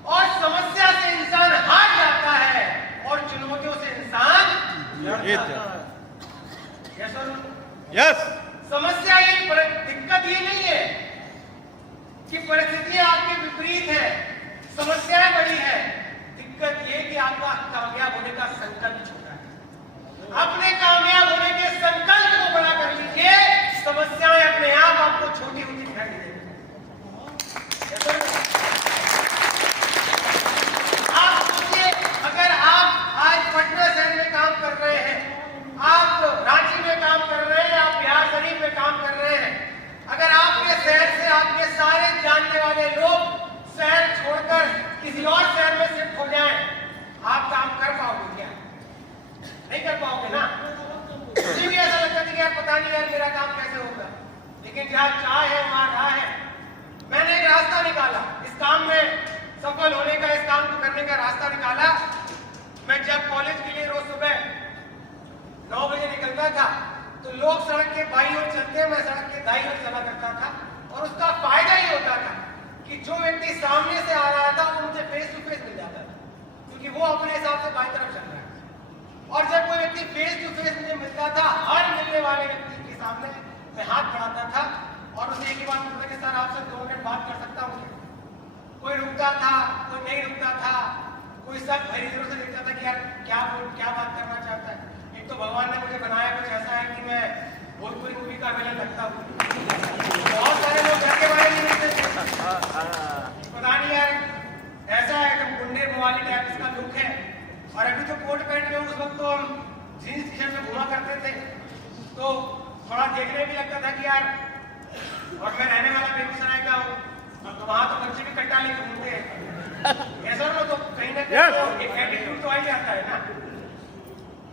और समस्या से इंसान हार जाता है और चुनौतियों से इंसान यस। समस्या ये दिक्कत ये नहीं है कि परिस्थितियां आपके विपरीत है, समस्याएं बड़ी है। दिक्कत ये कि आपका कामयाब होने का संकल्प छोटा है। अपने कामयाब होने के संकल्प को बड़ा कर लीजिए, समस्याएं अपने आप आपको छोटी होती दिखाई देंगी। आप सोचिए, अगर आप आज पटना शहर में काम कर रहे हैं, आप रांची में काम कर रहे हैं, आप बिहार शरीफ में काम कर रहे हैं, अगर आपके शहर से आपके सारे जानने वाले लोग शहर छोड़कर किसी और शहर में शिफ्ट हो जाएं, आप काम कर पाओगे क्या? नहीं कर पाओगे ना। मुझे भी ऐसा लगता था कि यार पता नहीं यार मेरा काम कैसे होगा, लेकिन जहाँ चाह है वहां राह है। मैंने एक रास्ता निकाला इस काम में सफल होने का, इस काम को करने का रास्ता निकाला। मैं जब कॉलेज के लिए रोज सुबह 9 बजे निकलता था तो लोग सड़क के बाईं ओर चलते, मैं सड़क के दाईं ओर चला करता था। और उसका फायदा ये होता था कि जो व्यक्ति सामने से आ रहा था वो मुझे फेस टू फेस मिल जाता था, क्योंकि वो अपने हिसाब से बाईं तरफ चल रहा है। और जब कोई व्यक्ति फेस टू फेस मुझे मिलता था, हर मिलने वाले व्यक्ति के सामने मैं हाथ बढ़ाता था और उसे एक ही बात बोलता कि सर आपसे 2 मिनट बात कर सकता हूँ। कोई रुकता था, कोई नहीं रुकता था, कोई सब भरी नजरों से देखता था कि यार क्या बात करना चाहता है। एक तो भगवान ने मुझे बनाया कुछ ऐसा है कि मैं भोजपुरी मूवी का विलन लगता हूँ। बहुत सारे लोग घर के बारे में नहीं देखते, पता नहीं यार ऐसा है एकदम गुंडे मवाली टाइप इसका लुक है। और अभी तो कोट पैंट में, उस वक्त तो हम जीन्स टी शर्ट में घुमा करते थे, तो थोड़ा देखने भी लगता था कि यार। और मैं रहने वाला बेगूसराय का हूँ, तो वहां तो बच्चे भी कट्टा लेके घूमते हैं ऐसा ना, तो कहीं ना कहीं तो एक एटीट्यूड तो आ ही जाता है ना।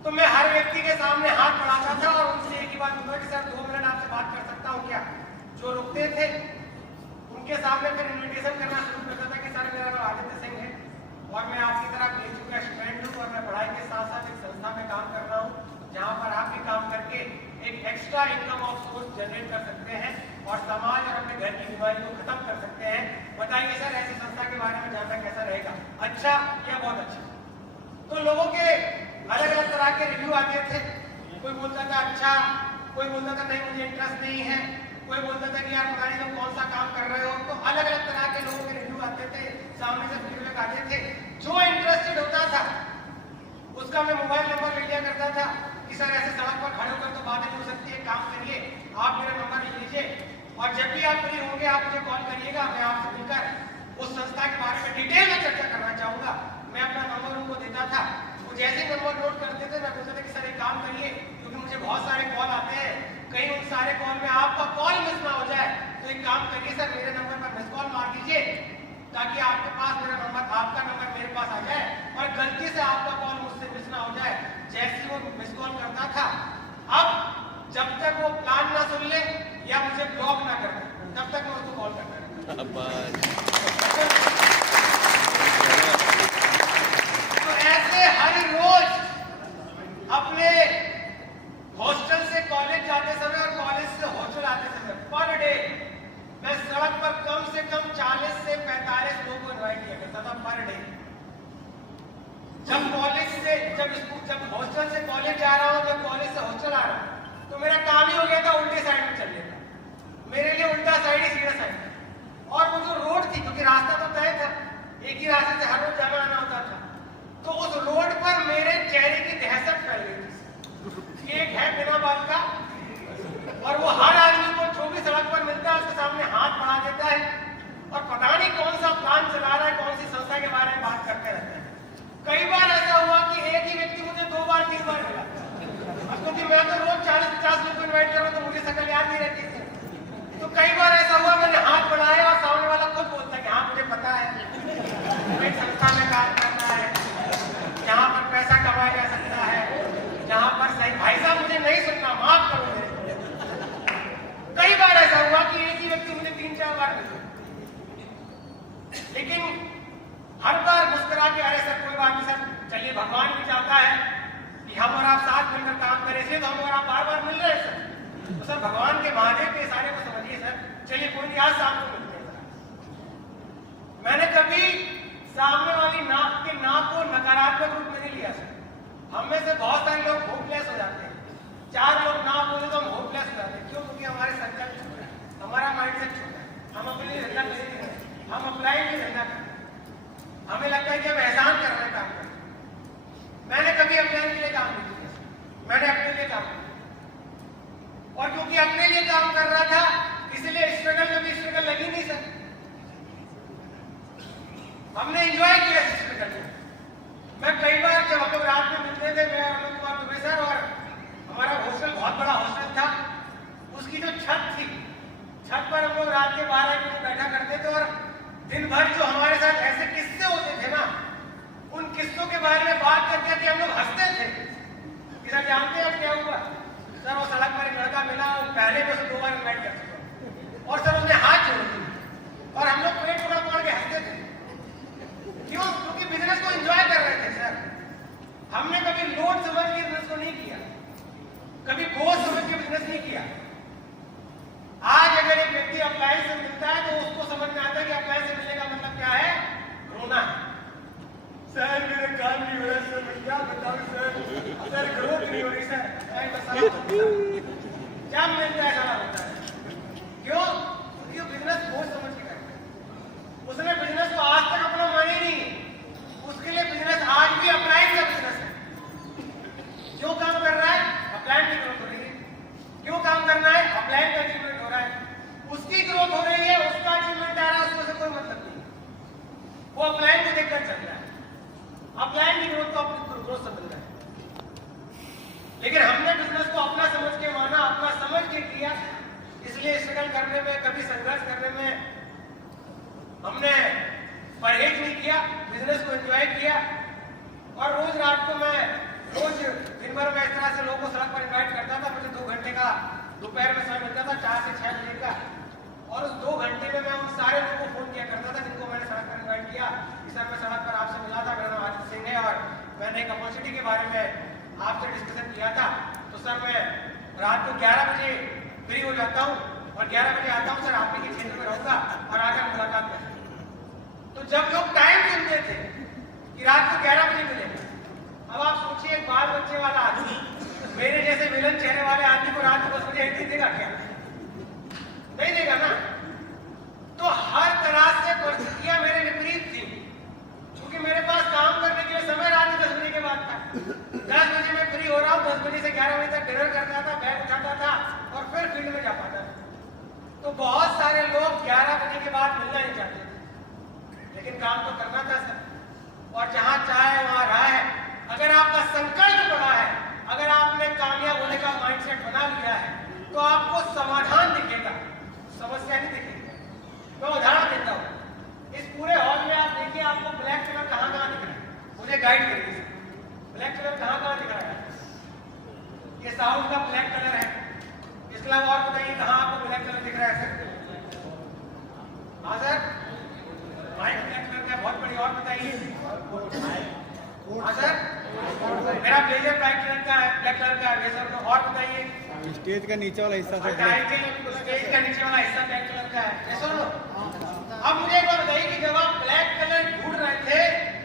तो मैं हर व्यक्ति के सामने हाथ बढ़ाता था और उनसे एक ही बात बोलता कि सर 2 मिनट आपसे बात कर सकता हूँ क्या? जो रुकते थे उनके सामने फिर इन्विटेशन करना शुरू करता था कि सर मेरा नाम आदित्य सिंह है और मैं आपकी तरह BSU का स्टूडेंट हूँ और मैं पढ़ाई के साथ साथ एक संस्था में काम कर रहा हूँ जहाँ पर आप भी काम करके एक extra income of source generate कर सकते हैं और समाज और अपने घर की बीमारी को खत्म कर सकते हैं। बताइए सर ऐसी संस्था के बारे में जानना कैसा रहेगा, अच्छा या बहुत अच्छा? तो लोगों के अलग अलग तरह के रिव्यू आते थे। कोई बोलता था अच्छा, कोई बोलता था नहीं मुझे इंटरेस्ट नहीं है, कोई बोलता था कि यार पता नहीं तुम कौन सा काम कर रहे हो। तो अलग अलग तरह के लोगों के रिव्यू आते थे, सामने से फीडबैक आते थे। जो इंटरेस्टेड होता था उसका मैं मोबाइल नंबर ले लिया करता था कि सर ऐसे सड़क पर खड़े होकर तो बात नहीं हो सकती है, काम करिए, आप मेरा नंबर ले लीजिए और जब भी आप फ्री होंगे आप मुझे कॉल करिएगा, मैं आपसे मिलकर उस संस्था के बारे में डिटेल में चर्चा करना चाहूंगा। मैं अपना नंबर उनको देता था, वो जैसे ही नंबर नोट करते थे मैं बोलता था कि सर एक काम करिए, क्योंकि मुझे बहुत सारे कॉल आते हैं, कहीं उन सारे कॉल में आपका कॉल मिस ना हो जाए, तो एक काम करिए सर मेरे नंबर पर मिस कॉल मार दीजिए ताकि आपके पास मेरा नंबर, आपका नंबर मेरे पास आ जाए और गलती से आपका कॉल मुझसे मिस ना हो जाए। जैसे वो मिस कॉल करता था, अब जब तक वो प्लान ना सुन ले या मुझे ब्लॉक ना कर दे तब तक मैं उसको कॉल करता रहता। तो ऐसे हर रोज अपने हॉस्टल से कॉलेज जाते समय और कॉलेज से हॉस्टल आते समय पर डे मैं सड़क पर कम से कम 40 से 45 लोगों को इनवाइट किया करता था पर डे। जब कॉलेज से जब हॉस्टल से कॉलेज जा रहा हूँ, जब कॉलेज से हॉस्टल आ रहा हूँ, तो मेरा काम ही हो गया था उल्टे साइड में चलने का। मेरे लिए उल्टा साइड ही सीधा साइड था। और वो जो रोड थी, क्योंकि रास्ता तो तय था, एक ही रास्ते से हर रोज जाना आना होता था, तो उस रोड पर मेरे चेहरे की दहशत फैल गई थी। एक है बिना बाल का और वो हर आदमी को जो भी सड़क पर मिलता है उसके सामने हाथ बढ़ा देता है और पता नहीं कौन सा प्लान चला रहा है, कौन सी संस्था के बारे में बात करते रहता है। कई बार ऐसा हुआ कि एक ही व्यक्ति मुझे 2 बार 3 बार मिला, क्योंकि मैं तो रोज 40-50 लोग को इन्वाइट करूँ तो मुझे शक्ल याद नहीं रहती थी। तो कई बार ऐसा हुआ मैंने हाथ बढ़ाया और सामने वाला खुद बोलता है कि हाँ मुझे पता है एक संस्था में काम करना है, जहाँ पर पैसा कमाया जा सकता है, जहाँ पर सही। भाई साहब मुझे नहीं सुनना, माफ करो मेरे। कई बार ऐसा हुआ कि एक ही व्यक्ति मुझे 3-4 बार मिला, हर बार मुस्कुरा के, अरे सर कोई बात नहीं सर, चलिए भगवान भी चाहता है कि हम और आप साथ मिलकर काम करें, इसलिए तो हम और आप बार बार मिल रहे हैं सर। तो सर भगवान के महादेव के इशारे को समझिए सर, चलिए कोई नहीं, आज शाम को मिलते हैं। मैंने कभी सामने वाली नाक के नाक को नकारात्मक रूप में नहीं लिया सर। हम में से बहुत सारे लोग होपलेस हो जाते हैं, 4 लोग ना बोले तो हम होपलेस हो जाते हैं। क्यों? क्योंकि हमारे संकल्प छोटा है, हमारा माइंडसेट छोटा है, हम अपने लिए धंधा नहीं कर रहे, हम अप्लाई नहीं धंधा कर रहे, हमें लगता है कि हम एहसान कर रहे हैं काम कर। मैंने कभी अपने लिए काम नहीं किया, मैंने अपने लिए काम किया, और क्योंकि अपने लिए काम कर रहा था इसलिए स्ट्रगल में भी स्ट्रगल लगी नहीं सर। हमने एंजॉय किया इस स्ट्रगल में। मैं कई बार जब हम लोग रात में मिलते थे, मैं अरुण कुमार दुबे सर, और हमारा हॉस्टल बहुत बड़ा हॉस्टल था, उसकी जो छत थी, छत पर हम लोग रात के 12 बजे बैठा करते थे, और दिन भर जो हमारे साथ ऐसे किस्से होते थे ना, उन किस्सों के बारे में बात करते थे, हम लोग हंसते थे कि सर जानते हैं क्या हुआ सर, वो सड़क पर एक लड़का मिला, वो पहले में उसे 2 बार इन्वाइट कर चुका, और सर उसने हाथ जोड़ दिए, और हम लोग पेट पकड़ के हंसते थे। क्यों? क्योंकि बिजनेस को एंजॉय कर रहे थे सर। हमने कभी लोड समझ के बिजनेस को नहीं किया, कभी बोझ समझ के बिजनेस नहीं किया। आज अगर एक व्यक्ति अप्लाई से मिलता है तो उसको समझ में आता है कि अप्लाई से मिलने का मतलब क्या है, रोना। सर मेरे काम नहीं हो रहा सर, मैं क्या बताऊं सर ग्रोथ नहीं हो रही सर, क्या मिलता है सारा होता है। क्यों? क्योंकि बिजनेस बोझ समझ के करता है। उसने बिजनेस को आज तक अपना माने नहीं, उसके लिए बिजनेस आज भी अप्लाई का बिजनेस है। क्यों काम कर रहा है? अप्लाई की ग्रोथ हो रही है। क्यों काम करना है? अप्लाई का अचीवमेंट हो रहा है, उसकी ग्रोथ हो रही है, उसका अचीवमेंट आ रहा है, उसमें से कोई मतलब नहीं। वो अप्लाई को देखकर चल रहा है, अप्लाई की ग्रोथ को अपनी ग्रोथ समझ रहा है। लेकिन हमने बिजनेस को अपना समझ के माना, अपना समझ के किया, इसलिए स्ट्रगल करने में, कभी संघर्ष करने में हमने परहेज नहीं किया, बिजनेस को एंजॉय किया। और रोज रात को मैं, रोज दिन भर में इस तरह से लोगों को सड़क पर इन्वाइट करता था। मुझे 2 घंटे का दोपहर में समय मिलता था, 4 से 6 बजे का, और उस 2 घंटे में मैं उन सारे लोगों को फोन किया करता था जिनको मैंने सड़क पर इन्वाइट किया कि सर मैं सड़क पर आपसे मिला था, मेरा नाम आदित्य सिंह है, और मैंने एक अपॉर्चुनिटी के बारे में आपसे डिस्कशन किया था। तो सर मैं रात को 11 बजे फ्री हो जाता हूँ और 11 बजे आता हूँ सर, आपके के क्षेत्र में रहूंगा और आकर मुलाकात करें। तो जब लोग टाइम सुनते थे कि रात को 11 बजे मिलेगा, अब आप सोचिए एक बाल बच्चे वाला आदमी मेरे जैसे विलन चेहरे वाले आदमी को रात को 10 बजे एंट्री देगा क्या? नहीं देगा ना। तो हर तरह से परिस्थितियां मेरे विपरीत थी, क्योंकि मेरे पास काम करने के लिए समय रात के 10 बजे के बाद था। 10 बजे मैं फ्री हो रहा हूँ, 10 बजे से 11 बजे तक डिनर करता था, बैग उठाता था और फिर फील्ड में जा पाता था। तो बहुत सारे लोग 11 बजे के बाद मिलना नहीं चाहते थे, लेकिन काम तो करना था सर। और जहां चाहे वहां राह है। अगर आपका संकल्प बड़ा है, अगर आपने कामयाब होने का माइंडसेट बना लिया है, तो आपको समाधान दिखेगा, समस्या नहीं दिखेगी। मैं उदाहरण देता हूँ, इस पूरे हॉल में आप देखिए, आपको ब्लैक कलर कहाँ कहाँ दिख रहा है? मुझे गाइड करिए, ब्लैक कलर कहाँ कहाँ दिख रहा है? ये साउंड का ब्लैक कलर है। इसके अलावा और बताइए कहाँ आपको ब्लैक कलर दिख रहा है सर? हाँ सर, माइक ब्लैक कलर का, बहुत बड़ी। और बताइए। हाँ सर, मेरा ब्लेजर ब्लैक कलर का है, ब्लैक कलर का है सर। और बताइए। स्टेज का नीचे वाला हिस्सा स्टेज का नीचे वाला हिस्सा ब्लैक कलर का है सर। अब मुझे एक बात बताइए कि जब आप ब्लैक कलर ढूंढ रहे थे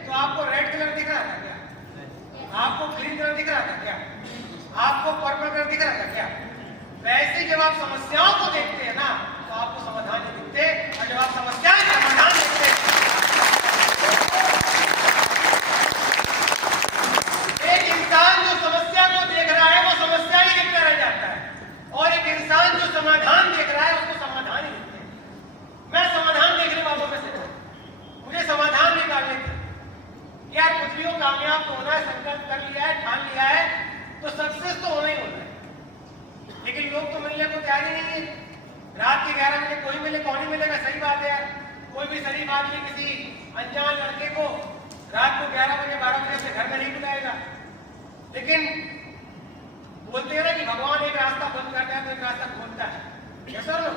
तो आपको रेड कलर दिख रहा था क्या? आपको ग्रीन कलर दिख रहा था क्या? आपको पर्पल कलर दिख रहा था क्या? वैसे जब आप समस्याओं को देखते हैं ना, तो आपको समाधान नहीं दिखते, और जब आप समस्याएं समाधान देखते हैं, एक इंसान जो समस्या को देख रहा है वो समस्या ही देखता रह जाता है, और एक इंसान जो समाधान देख रहा है उसको समाधान ही दिखते हैं। मैं समाधान देखने वालों में से, मुझे समाधान निकालने थे। यार कुछ भी हो, कामयाब तो होना है, संकल्प कर लिया है, ठान लिया है, तो सक्सेस तो होना ही होना है। लेकिन लोग तो मिलने को तैयार ही नहीं है। रात के 11 बजे कोई मिले, कौन ही मिलेगा? सही बात है यार, कोई भी शरीफ आदमी किसी अनजान लड़के को रात को 11 बजे 12 बजे से घर में नहीं बुलाएगा। लेकिन बोलते हैं ना कि भगवान एक रास्ता बंद करता है तो एक रास्ता खोलता है। ऐसा ना,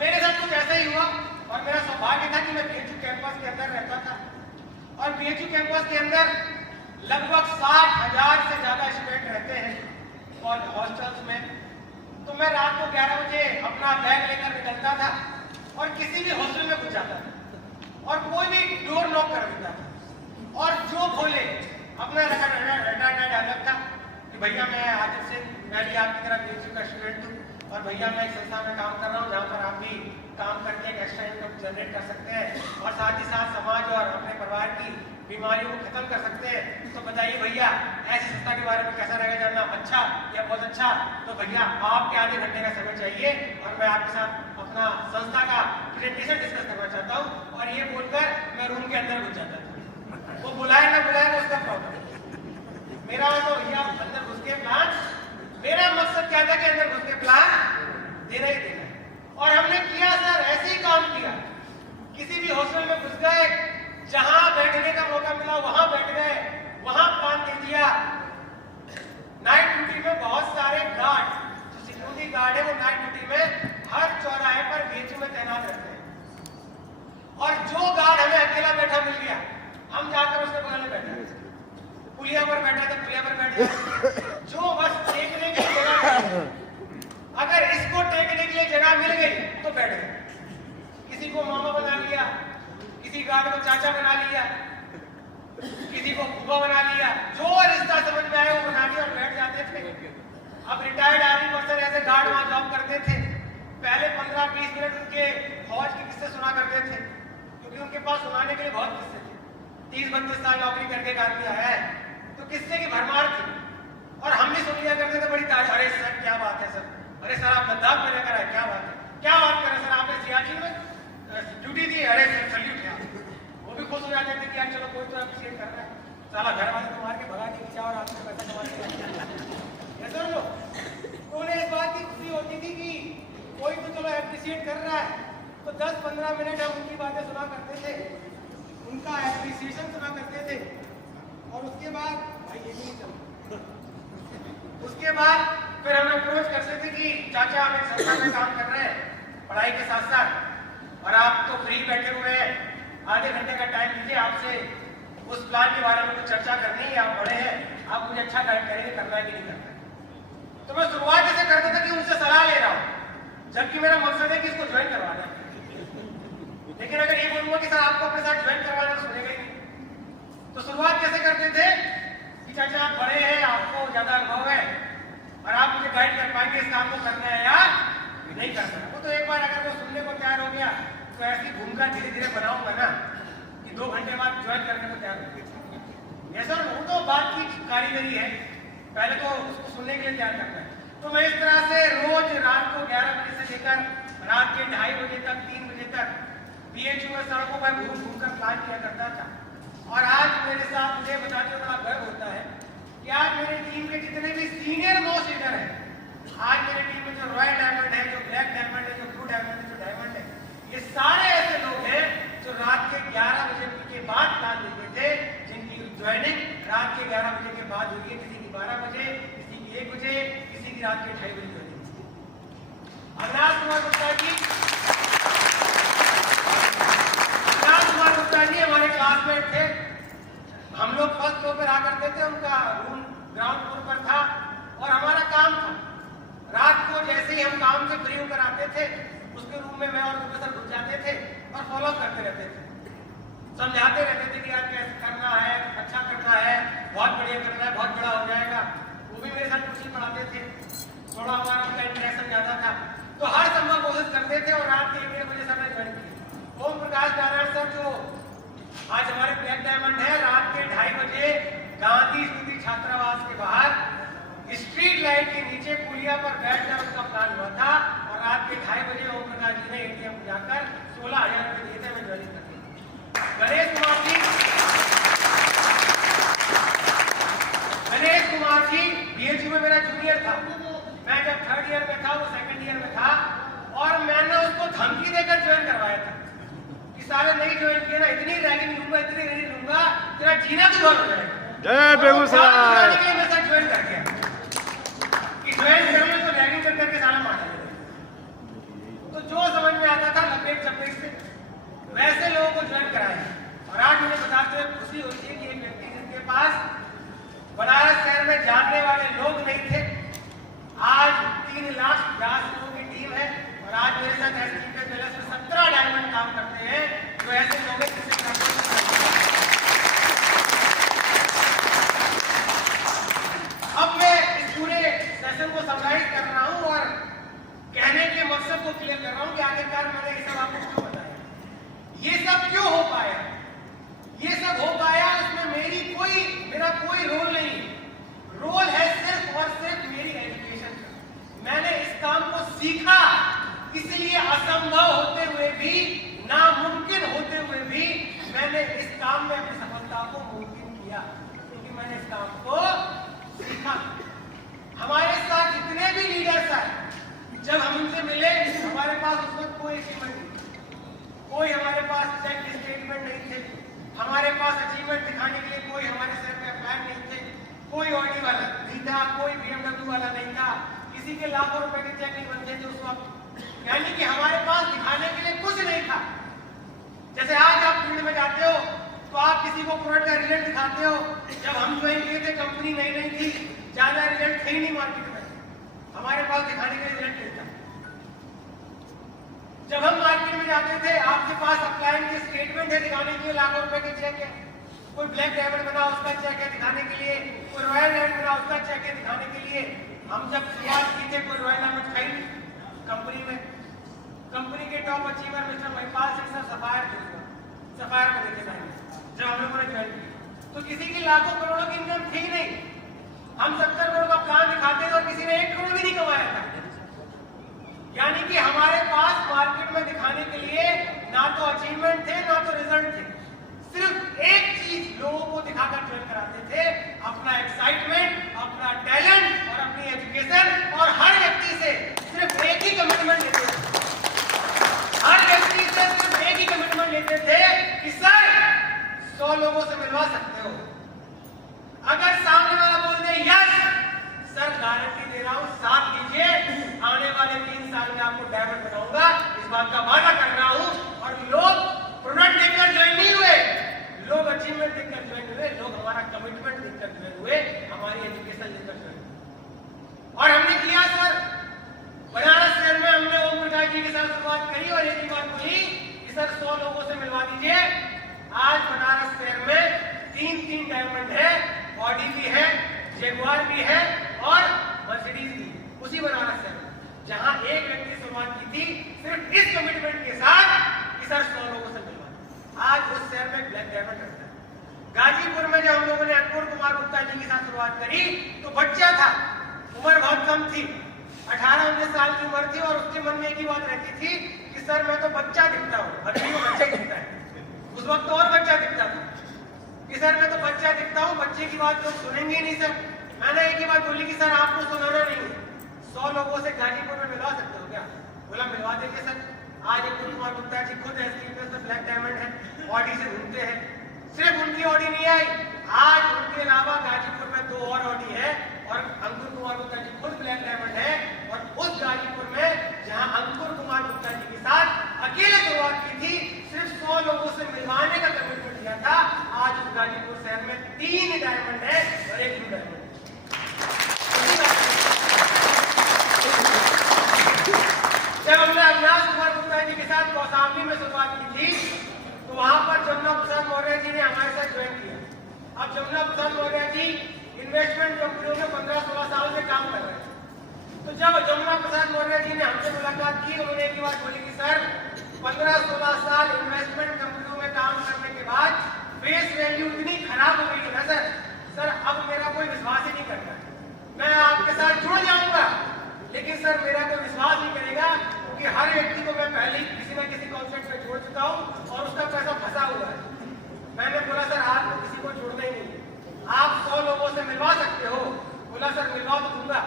मेरे साथ कुछ ऐसा ही हुआ, और मेरा सौभाग्य था कि मैं बीएचयू कैंपस के अंदर रहता था, बीएचयू कैंपस के अंदर लगभग 60,000 से ज्यादा स्टूडेंट रहते हैं और हॉस्टल्स में। तो मैं रात को 11 बजे अपना बैग लेकर निकलता था और किसी भी हॉस्टल में घुस जाता था और कोई भी डोर नॉक कर देता था और जो खोले अपना डायलॉग था कि भैया मैं आदित्य सिंह, मैं भी आपकी तरह बीएचयू का स्टूडेंट हूँ और भैया मैं एक संस्था में काम कर रहा हूँ जहाँ पर आप भी काम करके एक एक्स्ट्रा इनकम जनरेट कर सकते हैं और साथ ही साथ समाज और अपने परिवार की बीमारियों को खत्म कर सकते हैं। तो बताइए भैया ऐसी संस्था के बारे में कैसा रहेगा जानना, अच्छा या बहुत अच्छा? तो भैया आपके आधे घंटे का समय चाहिए और मैं आपके साथ अपना संस्था का प्रेजेंटेशन डिस्कस करना चाहता हूँ। और ये बोलकर मैं रूम के अंदर घुस जाता था। वो बुलाए ना बुलाए वो उसका प्रॉब्लम। मेरा तो भैया अंदर घुस के प्लान, मेरा मकसद क्या था कि अंदर घुस के प्लान देना ही देना। और हमने किया सर, ऐसे ही काम किया। किसी भी हॉस्टल में घुस गए, जहां बैठने का मौका मिला वहां बैठ गए, वहां प्लान दे दिया। नाइट ड्यूटी में बहुत सारे गार्ड, जो सिक्योरिटी गार्ड है वो नाइट ड्यूटी में हर चौराहे पर बीएचयू में तैनात रहते हैं। और जो गार्ड हमें अकेला बैठा मिल गया, हम जाकर उसके बगल में बैठे, पुलिया पर बैठा था पुलिया पर बैठ गए। जो बस टेकने की जगह, अगर इसको टेकने के लिए जगह मिल गई तो बैठ गए। किसी को मामा बना लिया, किसी गार्ड को चाचा बना लिया, किसी को फूफा बना लिया, जो रिश्ता समझ में आया वो बना लिया और बैठ जाते थे। अब रिटायर्ड आर्मी पर्सन ऐसे गार्ड वहां जॉब करते थे। पहले 15-20 मिनट उनके फौज के किस्से सुना करते थे क्योंकि उनके पास सुनाने के लिए बहुत किस्से थे। 30-32 साल नौकरी करके आदमी आया है तो किस्से की भरमार थी और हम भी सुन लिया करते थे बड़ी तारीफ। अरे सर क्या बात है सर, अरे सर आप लद्दाख में रहकर आए, क्या बात है, क्या बात करें सर आपने सियाचिन में ड्यूटी दी, अरे सर सल्यूट है। वो भी खुश हो जाते थे कि यार चलो कोई तो अप्रिशिएट कर रहा है, साला घर वाले तो मार के भगा के खींचा और आपसे पैसा कमा के सर लो। तो उन्हें इस बात की खुशी होती थी कि कोई तो चलो अप्रिशिएट कर रहा है। तो 10-15 मिनट हम उनकी बातें सुना करते थे, उनका एप्रिसिएशन सुना करते थे। और उसके बाद भाई ये भी नहीं चलता, उसके बाद फिर हम अप्रोच करते थे कि चाचा हम एक संस्था में काम कर रहे हैं पढ़ाई के साथ साथ और आप तो फ्री बैठे हुए हैं, आधे घंटे का टाइम लीजिए, आपसे उस प्लान के बारे में कुछ चर्चा करनी है, आप बड़े हैं, आप मुझे अच्छा गाइड करेंगे करना है कि नहीं करना है। तो मैं शुरुआत ऐसे करता था कि उनसे सलाह ले रहा हूँ जबकि मेरा मकसद है कि इसको ज्वाइन करवाना है। लेकिन अगर ये बोलूंगा कि सर आपको अपने साथ ज्वाइन करवाना तो सुनेगा ही नहीं। तो शुरुआत कैसे करते थे कि चाचा आप बड़े हैं, आपको ज्यादा अनुभव है और आप मुझे गाइड कर पाएंगे इस काम को करना है या नहीं करना है। वो तो एक बार अगर वो सुनने को तैयार हो गया तो ऐसी भूमिका धीरे धीरे बनाऊंगा ना कि 2 घंटे बाद ज्वाइन करने को तैयार हो गया। ऐसा वो तो बात की कारीगरी है, पहले तो उसको सुनने के लिए तैयार करना है। तो मैं इस तरह से रोज रात को 11 बजे से लेकर रात के 2:30 बजे तक 3 बजे तक बीएचयू में सड़कों पर घूम घूम कर प्लान किया करता था। और आज मेरे साथ मुझे बताते बड़ा गर्व होता है कि आज मेरी टीम के जितने भी सीनियर मोस्ट लीडर हैं, आज मेरी टीम में जो रॉयल डायमंड है, जो ब्लैक डायमंड है, जो ब्लू डायमंड है, जो डायमंड है, ये सारे ऐसे लोग हैं जो रात के 11 बजे के बाद प्लान देते थे, जिनकी ज्वाइनिंग रात के 11 बजे के बाद हुई है। किसी की 12 बजे, किसी की 1 बजे, किसी की रात के 2:30 बजे ज्वाइनिंग। अविनाश कुमार गुप्ता जी हमारे क्लासमेट थे। हम लोग फर्स्ट फ्लोर पर आ करते थे, उनका रूम ग्राउंड फ्लोर पर था और हमारा काम था रात को जैसे ही हम काम से फ्री होकर आते थे उसके रूम में मैं और प्रोफेसर घुस जाते थे और फॉलो करते रहते थे, समझाते रहते थे कि यार कैसे करना है, अच्छा करना है, बहुत बढ़िया करना है, बहुत बड़ा हो जाएगा। वो भी मेरे साथ कुछ ही पढ़ाते थे, थोड़ा हमारा उनका इंटरेक्शन ज्यादा था तो हर संभव कोशिश करते थे। और रात के 1 बजे समय ज्वाइन किया। ओम प्रकाश नारायण सर जो आज हमारे ब्लैक डायमंड है, रात के 2:30 बजे गांधी स्मृति छात्रावास के बाहर स्ट्रीट लाइट के नीचे पुलिया पर बैठकर उसका प्लान हुआ था और रात के 2:30 बजे ओम प्रकाश जी ने एटीएम जाकर 16,000 रुपए दिए थे। मैं ज्वाइन कर दिया। गणेश कुमार जी बीएचयू में मेरा जूनियर था। मैं जब 3rd ईयर में था, वो 2nd ईयर में था और मैंने उसको धमकी देकर ज्वाइन करवाया था कि साले नहीं ज्वाइन किया ना, इतनी रैगिंग लूंगा, इतनी रैगिंग लूंगा, तेरा जीना तो बंद हो जाएगा। जय बेगूसराय। मेरे साथ ज्वाइन कर गया कि ज्वाइन करने तो रैगिंग कर करके साला मार दिया। तो जो समझ में आता था लपेट चपेट से वैसे लोगों को ज्वाइन कराया और आज मुझे बताते हुए खुशी हुई किया, क्योंकि मैंने इस काम को सीखा। हमारे साथ जितने भी लीडर्स आए, जब हम उनसे मिले, हमारे पास उस वक्त कोई अचीवमेंट नहीं, कोई हमारे पास चेक स्टेटमेंट नहीं थे, हमारे पास अचीवमेंट दिखाने के लिए कोई हमारे सर पे प्लान नहीं थे, कोई ऑडी वाला नहीं था, कोई BMW वाला नहीं था, किसी के लाखों रुपए के चेक नहीं बनते थे उस वक्त। यानी कि हमारे पास दिखाने के लिए कुछ नहीं था। जैसे आज आप फील्ड में जाते हो तो आप किसी को प्रोडक्ट का रिजल्ट दिखाते हो। जब हम ज्वाइन किए थे, कंपनी नई नई थी, ज्यादा रिजल्ट थे ही नहीं मार्केट में, हमारे पास दिखाने के रिजल्ट नहीं था। जब हम मार्केट में जाते थे, आपके पास अपलाइन के स्टेटमेंट है दिखाने के लिए, लाखों रुपए के चेक है, कोई ब्लैक डायमंड बना उसका चेक है दिखाने के लिए, कोई रॉयल डायमंड बना उसका चेक है दिखाने के लिए। हम जब शुरुआत की थे, कोई रॉयल डायमंड था ही कंपनी में। कंपनी के top achiever mister Mahipal Singh sir sapphire में देखे जाएंगे जब हम लोगों ने ज्वाइन किया, तो किसी की लाखों करोड़ों की इनकम थी नहीं। हम 70 करोड़ का प्लान दिखाते थे और किसी ने 1 करोड़ भी नहीं कमाया था। यानी कि हमारे पास मार्केट में दिखाने के लिए ना तो अचीवमेंट थे, ना तो रिजल्ट थे। सिर्फ एक चीज लोगों को दिखाकर ज्वाइन कराते थे, अपना एक्साइटमेंट, अपना टैलेंट और अपनी एजुकेशन। और हर व्यक्ति से सिर्फ एक ही कमिटमेंट लेते थे, हर व्यक्ति से सिर्फ एक ही कमिटमेंट लेते थे कि सर 100 लोगों से मिलवा सकते हो। अगर सामने वाला बोल दे यस सर, गारंटी दे रहा हूं, साथ लीजिए, आने वाले 3 साल में आपको डायमंड बनाऊंगा, इस बात का वादा कर रहा हूं। और लोग प्रोडक्ट देखकर ज्वाइन नहीं हुए, लोग अचीवमेंट देखकर ज्वाइन हुए, लोग हमारा कमिटमेंट देखकर ज्वाइन हुए, हमारी एजुकेशन देखकर ज्वाइन हुए। और हमने किया सर, बनारस शहर में हमने ओम प्रकाश जी के साथ शुरुआत करी और एक ही बात बोली कि सर 100 लोगों से मिलवा दीजिए। आज बनारस शहर में 3 डायमंड है, ऑडी भी है, जगुआर भी है और मर्सिडीज भी, उसी बनारस शहर में, जहां एक व्यक्ति शुरुआत की थी सिर्फ इस कमिटमेंट के साथ कि सर 100 लोगों से मिलवा। आज उस शहर में ब्लैक डायमंड रहता है। गाजीपुर में जब हम लोगों ने अंकुर कुमार गुप्ता जी के साथ शुरुआत करी तो बच्चा था, उम्र बहुत कम थी, 18-19 साल की उम्र थी, और उसके मन में एक ही बात रहती थी कि सर मैं तो बच्चा दिखता हूँ, अभी वो बच्चा दिखता है, उस वक्त और बच्चा दिखता था कि सर मैं तो बच्चा दिखता हूँ, बच्चे की बात लोग सुनेंगे नहीं सर। मैंने एक ही बात बोली कि सर आपको सुनाना नहीं है, 100 लोगों से गाजीपुर में मिलवा सकते हो क्या? बोला मिलवा देंगे सर। आज अंकुर कुमार गुप्ता जी खुद एसक्यूपीएस में ब्लैक डायमंड है, ऑडी से ढूंढते हैं। सिर्फ उनकी ऑडी नहीं आई, आज उनके अलावा गाजीपुर में 2 और ऑडी है और अंकुर कुमार गुप्ता जी खुद ब्लैक डायमंड है। और उस गाजीपुर में जहां अंकुर कुमार गुप्ता जी के साथ अकेले शुरुआत की थी, सिर्फ 100 लोगों से मिलवाने का कमिटमेंट किया था, आज उस गाजीपुर शहर में 3 डायमंड है और 1 ब्लू डायमंड। जब हमने अविनाश कुमार गुप्ता जी के साथ कौशाम्बी में शुरुआत की थी तो वहां पर जमुना प्रसाद मौर्य जी ने हमारे साथ ज्वाइन किया। अब जमुना प्रसाद मौर्य जी इन्वेस्टमेंट कंपनियों में 15-16 साल से काम कर रहे हैं। तो जब जमुना प्रसाद मौर्य जी ने हमसे मुलाकात की, उन्होंने एक ही बात बोली कि सर 15-16 साल इन्वेस्टमेंट कंपनियों में काम करने के बाद फेस वैल्यू इतनी खराब हो गई है ना सर, अब मेरा कोई विश्वास ही नहीं करता। मैं आपके साथ जुड़ जाऊंगा, लेकिन सर मेरा कोई विश्वास नहीं करेगा, क्योंकि हर व्यक्ति को मैं पहले ही किसी न किसी कॉन्ट्रैक्ट में जोड़ चुका हूं और उसका पैसा फंसा हुआ है। मैंने बोला सर आप तो किसी को जोड़ना ही नहीं, आप 100 लोगों से मिलवा सकते हो। बोला सर मिलवा तो दूंगा।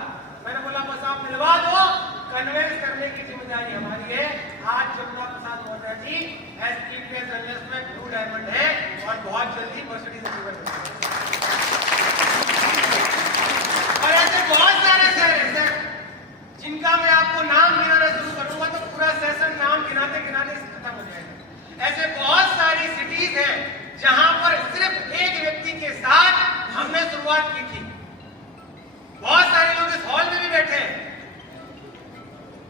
मैंने बोला बस आप मिलवा दो, कन्वेंस करने की जिम्मेदारी हमारी है। आज जमुना प्रसाद मौर्य जी एसक्यूपीएस वेलनेस में ब्लू डायमंड है और बहुत जल्दी मर्सिडीज अचीवर करेंगे। और ऐसे बहुत सारे शहर हैं सर, जिनका मैं आपको नाम गिनाना शुरू करूंगा तो पूरा सेशन नाम गिनाते गिनाते खत्म हो जाएगा। ऐसे बहुत सारी सिटीज हैं जहां पर सिर्फ एक व्यक्ति के साथ हमने शुरुआत की थी। बहुत सारे लोग इस हॉल में भी बैठे हैं।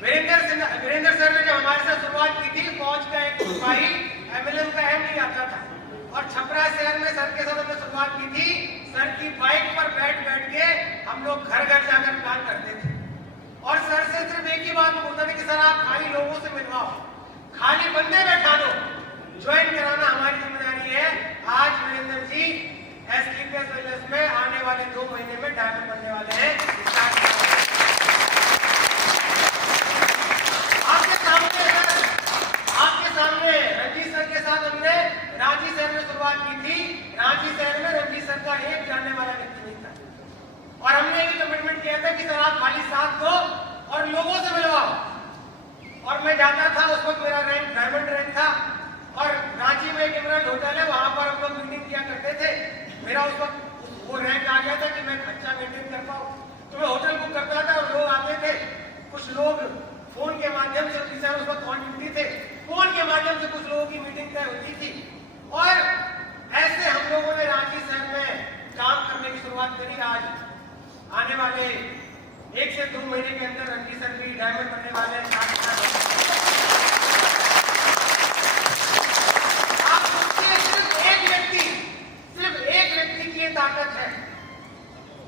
वीरेंद्र सर ने जब हमारे साथ शुरुआत की थी, फौज का एक सिपाही एमएलएम का एम नहीं आता था, और छपरा शहर में सर के साथ हमने शुरुआत की थी। सर की बाइक पर बैठ के हम लोग घर घर जाकर प्लान करते थे और सर से सिर्फ एक ही बात बोलता था कि सर आप खाली लोगों से मिलवाओ, खाली बंदे बैठा दो, ज्वाइन कराना हमारी जिम्मेदारी है। आज वीरेंद्र जी एसक्यूपीएस वेलनेस में आने वाले 2 महीने में डायमंड बनने वाले हैं। आपके सामने रंजीत सर के साथ हमने रांची शहर में शुरुआत की थी। रांची शहर में रंजीत सर का एक जानने वाला व्यक्ति नहीं था। और हमने ये कमिटमेंट किया था कि सर आप खाली साथ दो और लोगों से मिलवाओ। और मैं जाता था, उस वक्त मेरा रैंक डायमंड रैंक था और रांची में एक इमरान होटल है, वहां पर हम लोग मीटिंग किया करते थे। मेरा उस वक्त वो रैंक आ गया था कि मैं अच्छा मेंटेन कर पाऊँ, तो मैं होटल बुक करता था और लोग आते थे। कुछ लोग फोन के माध्यम से, सर उस वक्त ऑन ड्यूटी थे, फोन के माध्यम से कुछ लोगों की मीटिंग तय होती थी। और ऐसे हम लोगों ने रांची शहर में काम करने की शुरुआत करी। आज आने वाले 1 से 2 महीने के अंदर रणजीत सर भी डायमंड बनने वाले हैं। आप सोचिए, सिर्फ एक व्यक्ति की ये ताकत है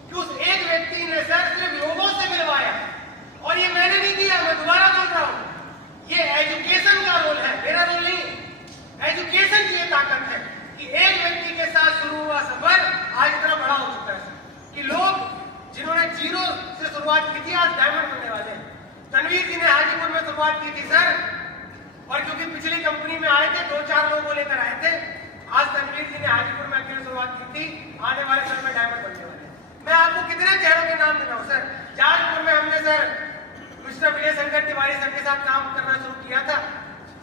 कि उस एक व्यक्ति ने सर सिर्फ लोगों से मिलवाया। और ये मैंने नहीं किया, मैं दोबारा बोल रहा हूं, ये एजुकेशन का रोल है, मेरा रोल नहीं। एजुकेशन की ये ताकत है कि एक व्यक्ति के साथ शुरू हुआ सफर आज इतना बड़ा हो चुका है कि लोग जिन्होंने जीरो से शुरुआत की थी आज डायमंड बनने वाले हैं। तनवीर जी ने हाजीपुर में शुरुआत की थी सर, और क्योंकि पिछली कंपनी में आए थे, 2-4 लोगों को लेकर आए थे। आज तनवीर जी ने हाजीपुर में अकेले शुरुआत की थी, आने वाले समय में डायमंड बनने वाले हैं। मैं आपको कितने चेहरों के नाम दिखाऊं सर। जाजपुर में हमने sir mister Vijay Shankar Tiwari sir के साथ काम करना शुरू किया था।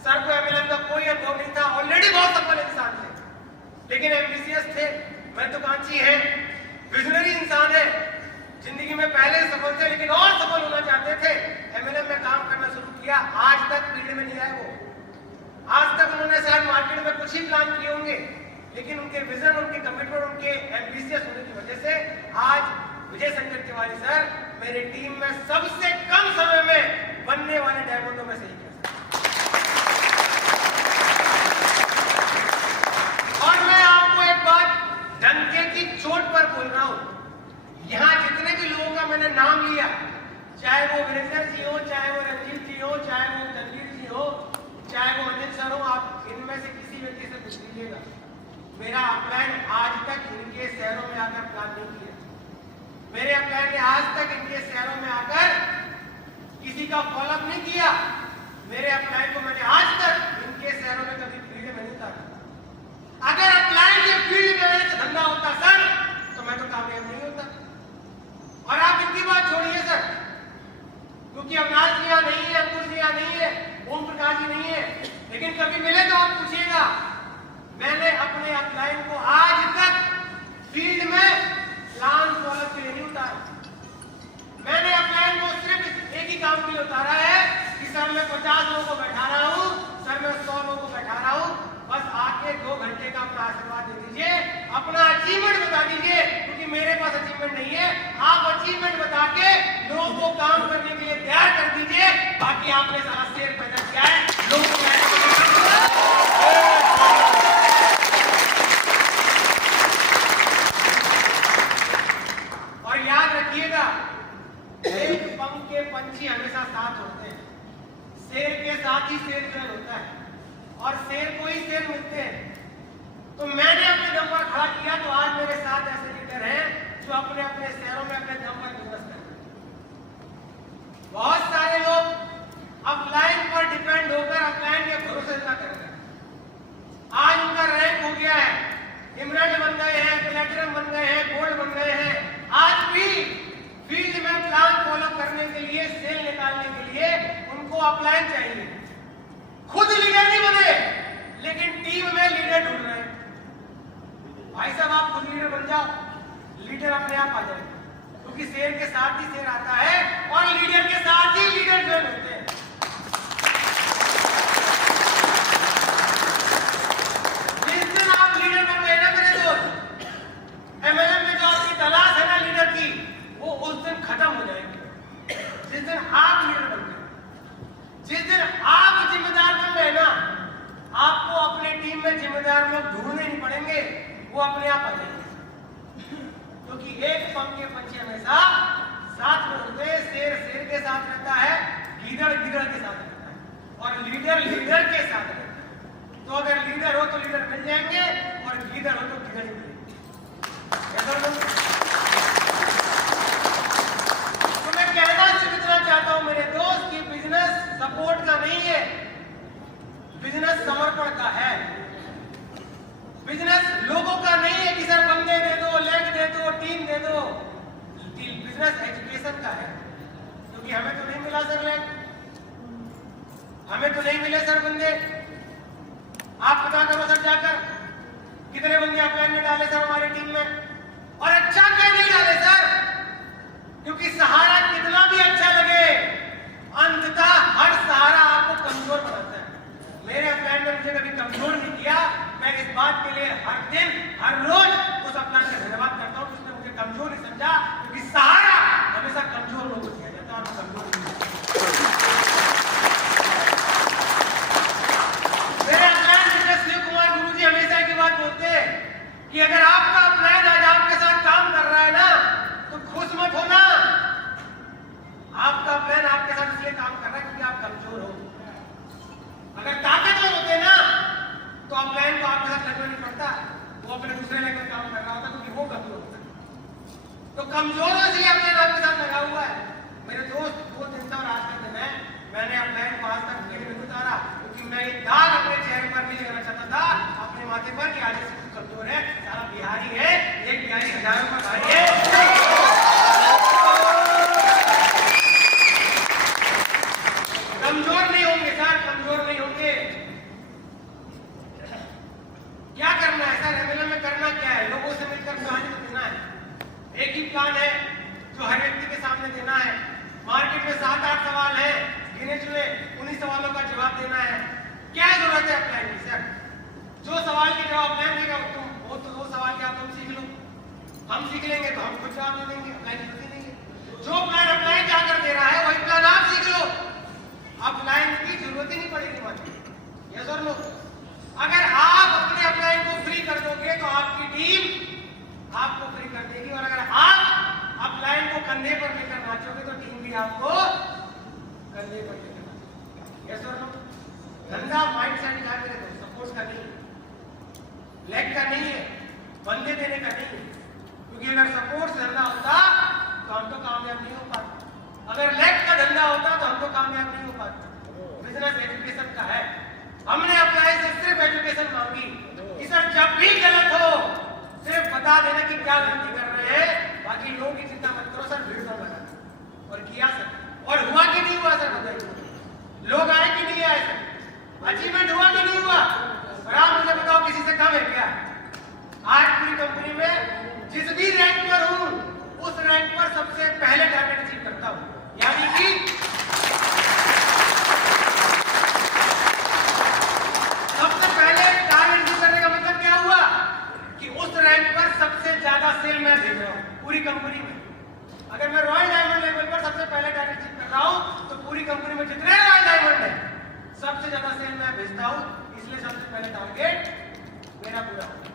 सर को एमएलएम का कोई अनुभव नहीं था, ऑलरेडी बहुत सफल इंसान थे, लेकिन एम्बिशियस थे, महत्वाकांक्षी है, विजनरी इंसान है, जिंदगी में पहले सफल थे लेकिन और सफल होना चाहते थे। एमएलएम में काम करना शुरू किया, आज तक फील्ड में नहीं आए वो। आज तक उन्होंने शायद मार्केट में कुछ ही प्लान किए होंगे, लेकिन उनके विजन, उनके कमिटमेंट, उनके एम्बिशियस होने की वजह से आज विजय शंकर तिवारी सर मेरी टीम में सबसे कम समय में बनने वाले डायमंडों में से एक है। और मैं आपको एक बात डंके की चोट पर बोल रहा हूं, यहां जितने भी लोगों का मैंने नाम लिया, चाहे वो वीरेंद्र जी हो, चाहे वो रंजीत जी हो, चाहे वो तनवीर जी हो, चाहे वो अनिल सर हो, आप इनमें से किसी व्यक्ति से पूछ लीजिएगा, मेरा अपलाइन आज तक इनके शहरों में आकर प्लान नहीं किया। मेरे अपलाइन ने आज तक इनके शहरों में आकर किसी का फॉलोअप नहीं किया। मेरे अपलाइन को मैंने आज तक इनके शहरों में कभी फील्ड में नहीं उतारा। अगर अपलाइन के फील्ड में मेरे से धंधा होता सर, तो मैं तो कामयाब नहीं होता। और आप इनकी बात छोड़िए सर, क्योंकि अविनाश जी यहाँ नहीं है, अंकुर जी यहाँ नहीं है, ओम प्रकाश जी नहीं है, लेकिन कभी मिले तो आप पूछिएगा। मैंने अपने अपलाइन को आज तक फील्ड में प्लान फॉलोअप के लिए नहीं उतारा। मैंने अपलाइन को सिर्फ एक ही काम के लिए उतारा है कि सर मैं 50 लोगों को बैठा रहा हूं, सर मैं 100 लोगों को बैठा रहा हूं, बस आके 2 घंटे का अपना आशीर्वाद दे दीजिए, अपना अचीवमेंट बता दीजिए, क्योंकि मेरे पास अचीवमेंट नहीं है। आप अचीवमेंट बता के लोगों को काम करने के लिए तैयार कर दीजिए। बाकी आपने सारा शेर पैदा किया है, लोगों को और याद रखिएगा, एक पंख के पंछी हमेशा साथ होते हैं, शेर के साथ ही शेर फेल होता है और शेर को ही शेर मिलते हैं। तो मैंने अपने दम पर खड़ा किया, तो आज मेरे साथ ऐसे लीडर हैं जो अपने अपने शहरों में अपने दम पर बिजनेस करते हैं। बहुत सारे लोग अपलाइन पर डिपेंड होकर अपलाइन के भरोसे ना करते हैं। आज उनका रैंक हो गया है, इमरल्ड बन गए हैं, प्लेटिनम बन गए हैं, गोल्ड बन गए हैं। आज भी फील्ड में प्लान फॉलो करने के लिए, सेल निकालने के लिए उनको अपलाइन चाहिए। खुद लीडर नहीं बने, लेकिन टीम में लीडर ढूंढ रहे हैं। भाई साहब आप खुद लीडर बन जाओ, लीडर अपने आप आ जाएगा, क्योंकि शेर के साथ ही शेर आता है और लीडर के साथ ही लीडर ज्वाइन होते हैं। जिस दिन आप लीडर बन गए ना मेरे दोस्त, एमएलएम में जो आपकी तलाश है ना लीडर की, वो उस दिन खत्म हो जाएगी। जिस दिन आप लीडर बन गए, जिस दिन आप जिम्मेदार बन गए ना, आपको अपने टीम में जिम्मेदार लोग ढूंढने नहीं पड़ेंगे, वो अपने आप आ जाएंगे। क्योंकि एक पंख के पंछी हमेशा साथ में होते हैं, शेर शेर के साथ रहता है, लीडर लीडर के साथ रहता है और लीडर लीडर के साथ रहता है। तो अगर लीडर हो तो लीडर मिल जाएंगे और लीडर हो तो लीडर ही मिलेंगे। तो मैं कहना सिर्फ इतना चाहता हूं मेरे दोस्त कि बिजनेस सपोर्ट का नहीं है, बिजनेस समर्पण का है। बिजनेस लोगों का नहीं है कि सर बंदे दे दो, ले बिजनेस एजुकेशन का है, क्योंकि हमें तो नहीं मिला सर लैंड, हमें तो नहीं मिले सर बंदे। आप पता करो सर जाकर कितने बंदे अप्लाई में डाले सर हमारी टीम में, और अच्छा क्यों नहीं डाले सर, क्योंकि सहारा कितना भी अच्छा लगे अंततः हर सहारा आपको कमजोर बनाता है। मेरे अप्लाई ने मुझे कभी कमजोर नहीं किया। मैं इस बात के लिए हर दिन हर रोज उस अप्लाई का धन्यवाद करता हूँ जिसने मुझे कमजोर नहीं समझा, क्योंकि सहारा हमेशा कमजोर लोगों को दिया जाता है और कमजोर नहीं। मेरे अप्लाई शिव कुमार गुरुजी हमेशा की बात बोलते हैं कि अगर आपका प्लान आज आपके साथ काम कर रहा है ना तो खुश मत होना। आपका प्लान आपके साथ इसलिए काम कर रहा है क्योंकि आप कमजोर हो। अगर ताकतवर होते ना तो आप प्लान को आपके साथ लगना नहीं पड़ता, वो अपने दूसरे लेकर काम कर रहा होता क्योंकि वो कमजोर होता है। तो कमजोर इसलिए प्लान आपके साथ लगा हुआ है। मेरे दोस्त वो दिन था और आज का दिन है, मैंने अपने को आज तक खेल नहीं उतारा क्योंकि मैं ये दाग अपने चेहरे पर नहीं लगाना चाहता था, अपने माथे पर कि आज से कमजोर है, सारा बिहारी है, एक बिहारी हजारों का भाई है। कमजोर नहीं होंगे सर, कमजोर नहीं होंगे। क्या करना है सर एमएलएम में, करना क्या है, लोगों से मिलकर कहानी को देना है। एक ही प्लान है जो हर व्यक्ति के सामने देना है। मार्केट में 7-8 सवाल है गिने चुने, उन्हीं सवालों का जवाब देना है। क्या जरूरत है अप्लाई की सर, जो सवाल के जवाब अप्लाई देगा तुम वो सवाल क्या तुम सीख लो, हम सीख लेंगे तो हम खुद जवाब दे देंगे, अप्लाई की जरूरत ही नहीं है। जो प्लान अप्लाई जाकर दे रहा है वही प्लान आप सीख लो, अप्लाई की जरूरत ही नहीं पड़ेगी मार्केट। यस और नो? अगर आप अपने अप्लाई को फ्री कर दोगे तो आपकी टीम आपको फ्री कर देगी, और अगर आप अप्लाई को कंधे पर लेकर नाचोगे तो टीम भी आपको कंधे पर लेकर नाचेगी। यस और नो? धंधा माइंडसेट का मेरे दोस्त, सपोर्ट का नहीं, लेग का नहीं है, बंदे देने का नहीं है, क्योंकि अगर सपोर्ट से धंधा होता तो हम तो कामयाब नहीं हो पाते, अगर लेग का धंधा होता तो हम तो कामयाब नहीं हो पाते। बिजनेस एजुकेशन का है, हमने अप्लाई से सिर्फ एजुकेशन मांगी कि सर जब भी गलत हो सिर्फ बता देना कि क्या गलती कर रहे हैं, बाकी लोगों की चिंता मत करो सर, भीड़ ना लगा। और किया सर, और हुआ कि नहीं हुआ सर बताइए, लोग आए कि नहीं आए सर, अचीवमेंट हुआ कि नहीं हुआ? और आप मुझे बताओ किसी से कम है क्या? आज पूरी कंपनी में जिस भी रैंक पर हूं उस रैंक पर सबसे पहले टारगेट अचीव करता हूं, यानी कि सबसे पहले टारगेट अचीव करने का मतलब क्या हुआ कि उस रैंक पर सबसे ज्यादा सेल मैं भेज रहा हूं पूरी कंपनी में। अगर मैं रॉयल डायमंड लेवल पर सबसे पहले टारगेट अचीव कर रहा हूं तो पूरी कंपनी में जितने रॉयल डायमंड है सबसे ज्यादा सेल मैं भेजता हूं, इसलिए सबसे पहले टारगेट मेरा पूरा होगा।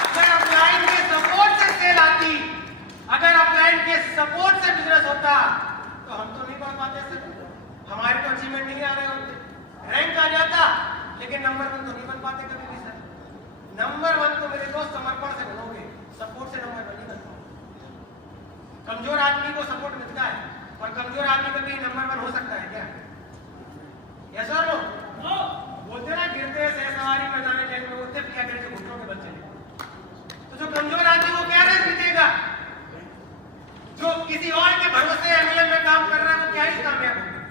अगर अपलाइन के सपोर्ट से सेल आती, अगर अपलाइन के सपोर्ट से बिजनेस होता तो हम तो नहीं पढ़ पाते सर, हमारे तो अचीवमेंट नहीं आ रहे होते, रैंक आ जाता लेकिन नंबर 1 तो नहीं बन पाते कभी भी सर। नंबर 1 तो मेरे दोस्त समर्पण से बनोगे, सपोर्ट से नंबर 1 नहीं बनता। कमजोर आदमी को सपोर्ट मिलता है और कमजोर आदमी कभी नंबर 1 हो सकता है क्या? यस और नो? बोलते ना गिरते से सवारी मैदान जेल में बोलते क्या गिरते घुटनों के बल चले। तो जो कमजोर आदमी वो क्या रेस जीतेगा? जो किसी और के भरोसे एमएलएम में काम कर रहा है वो क्या ही कामयाब होगा?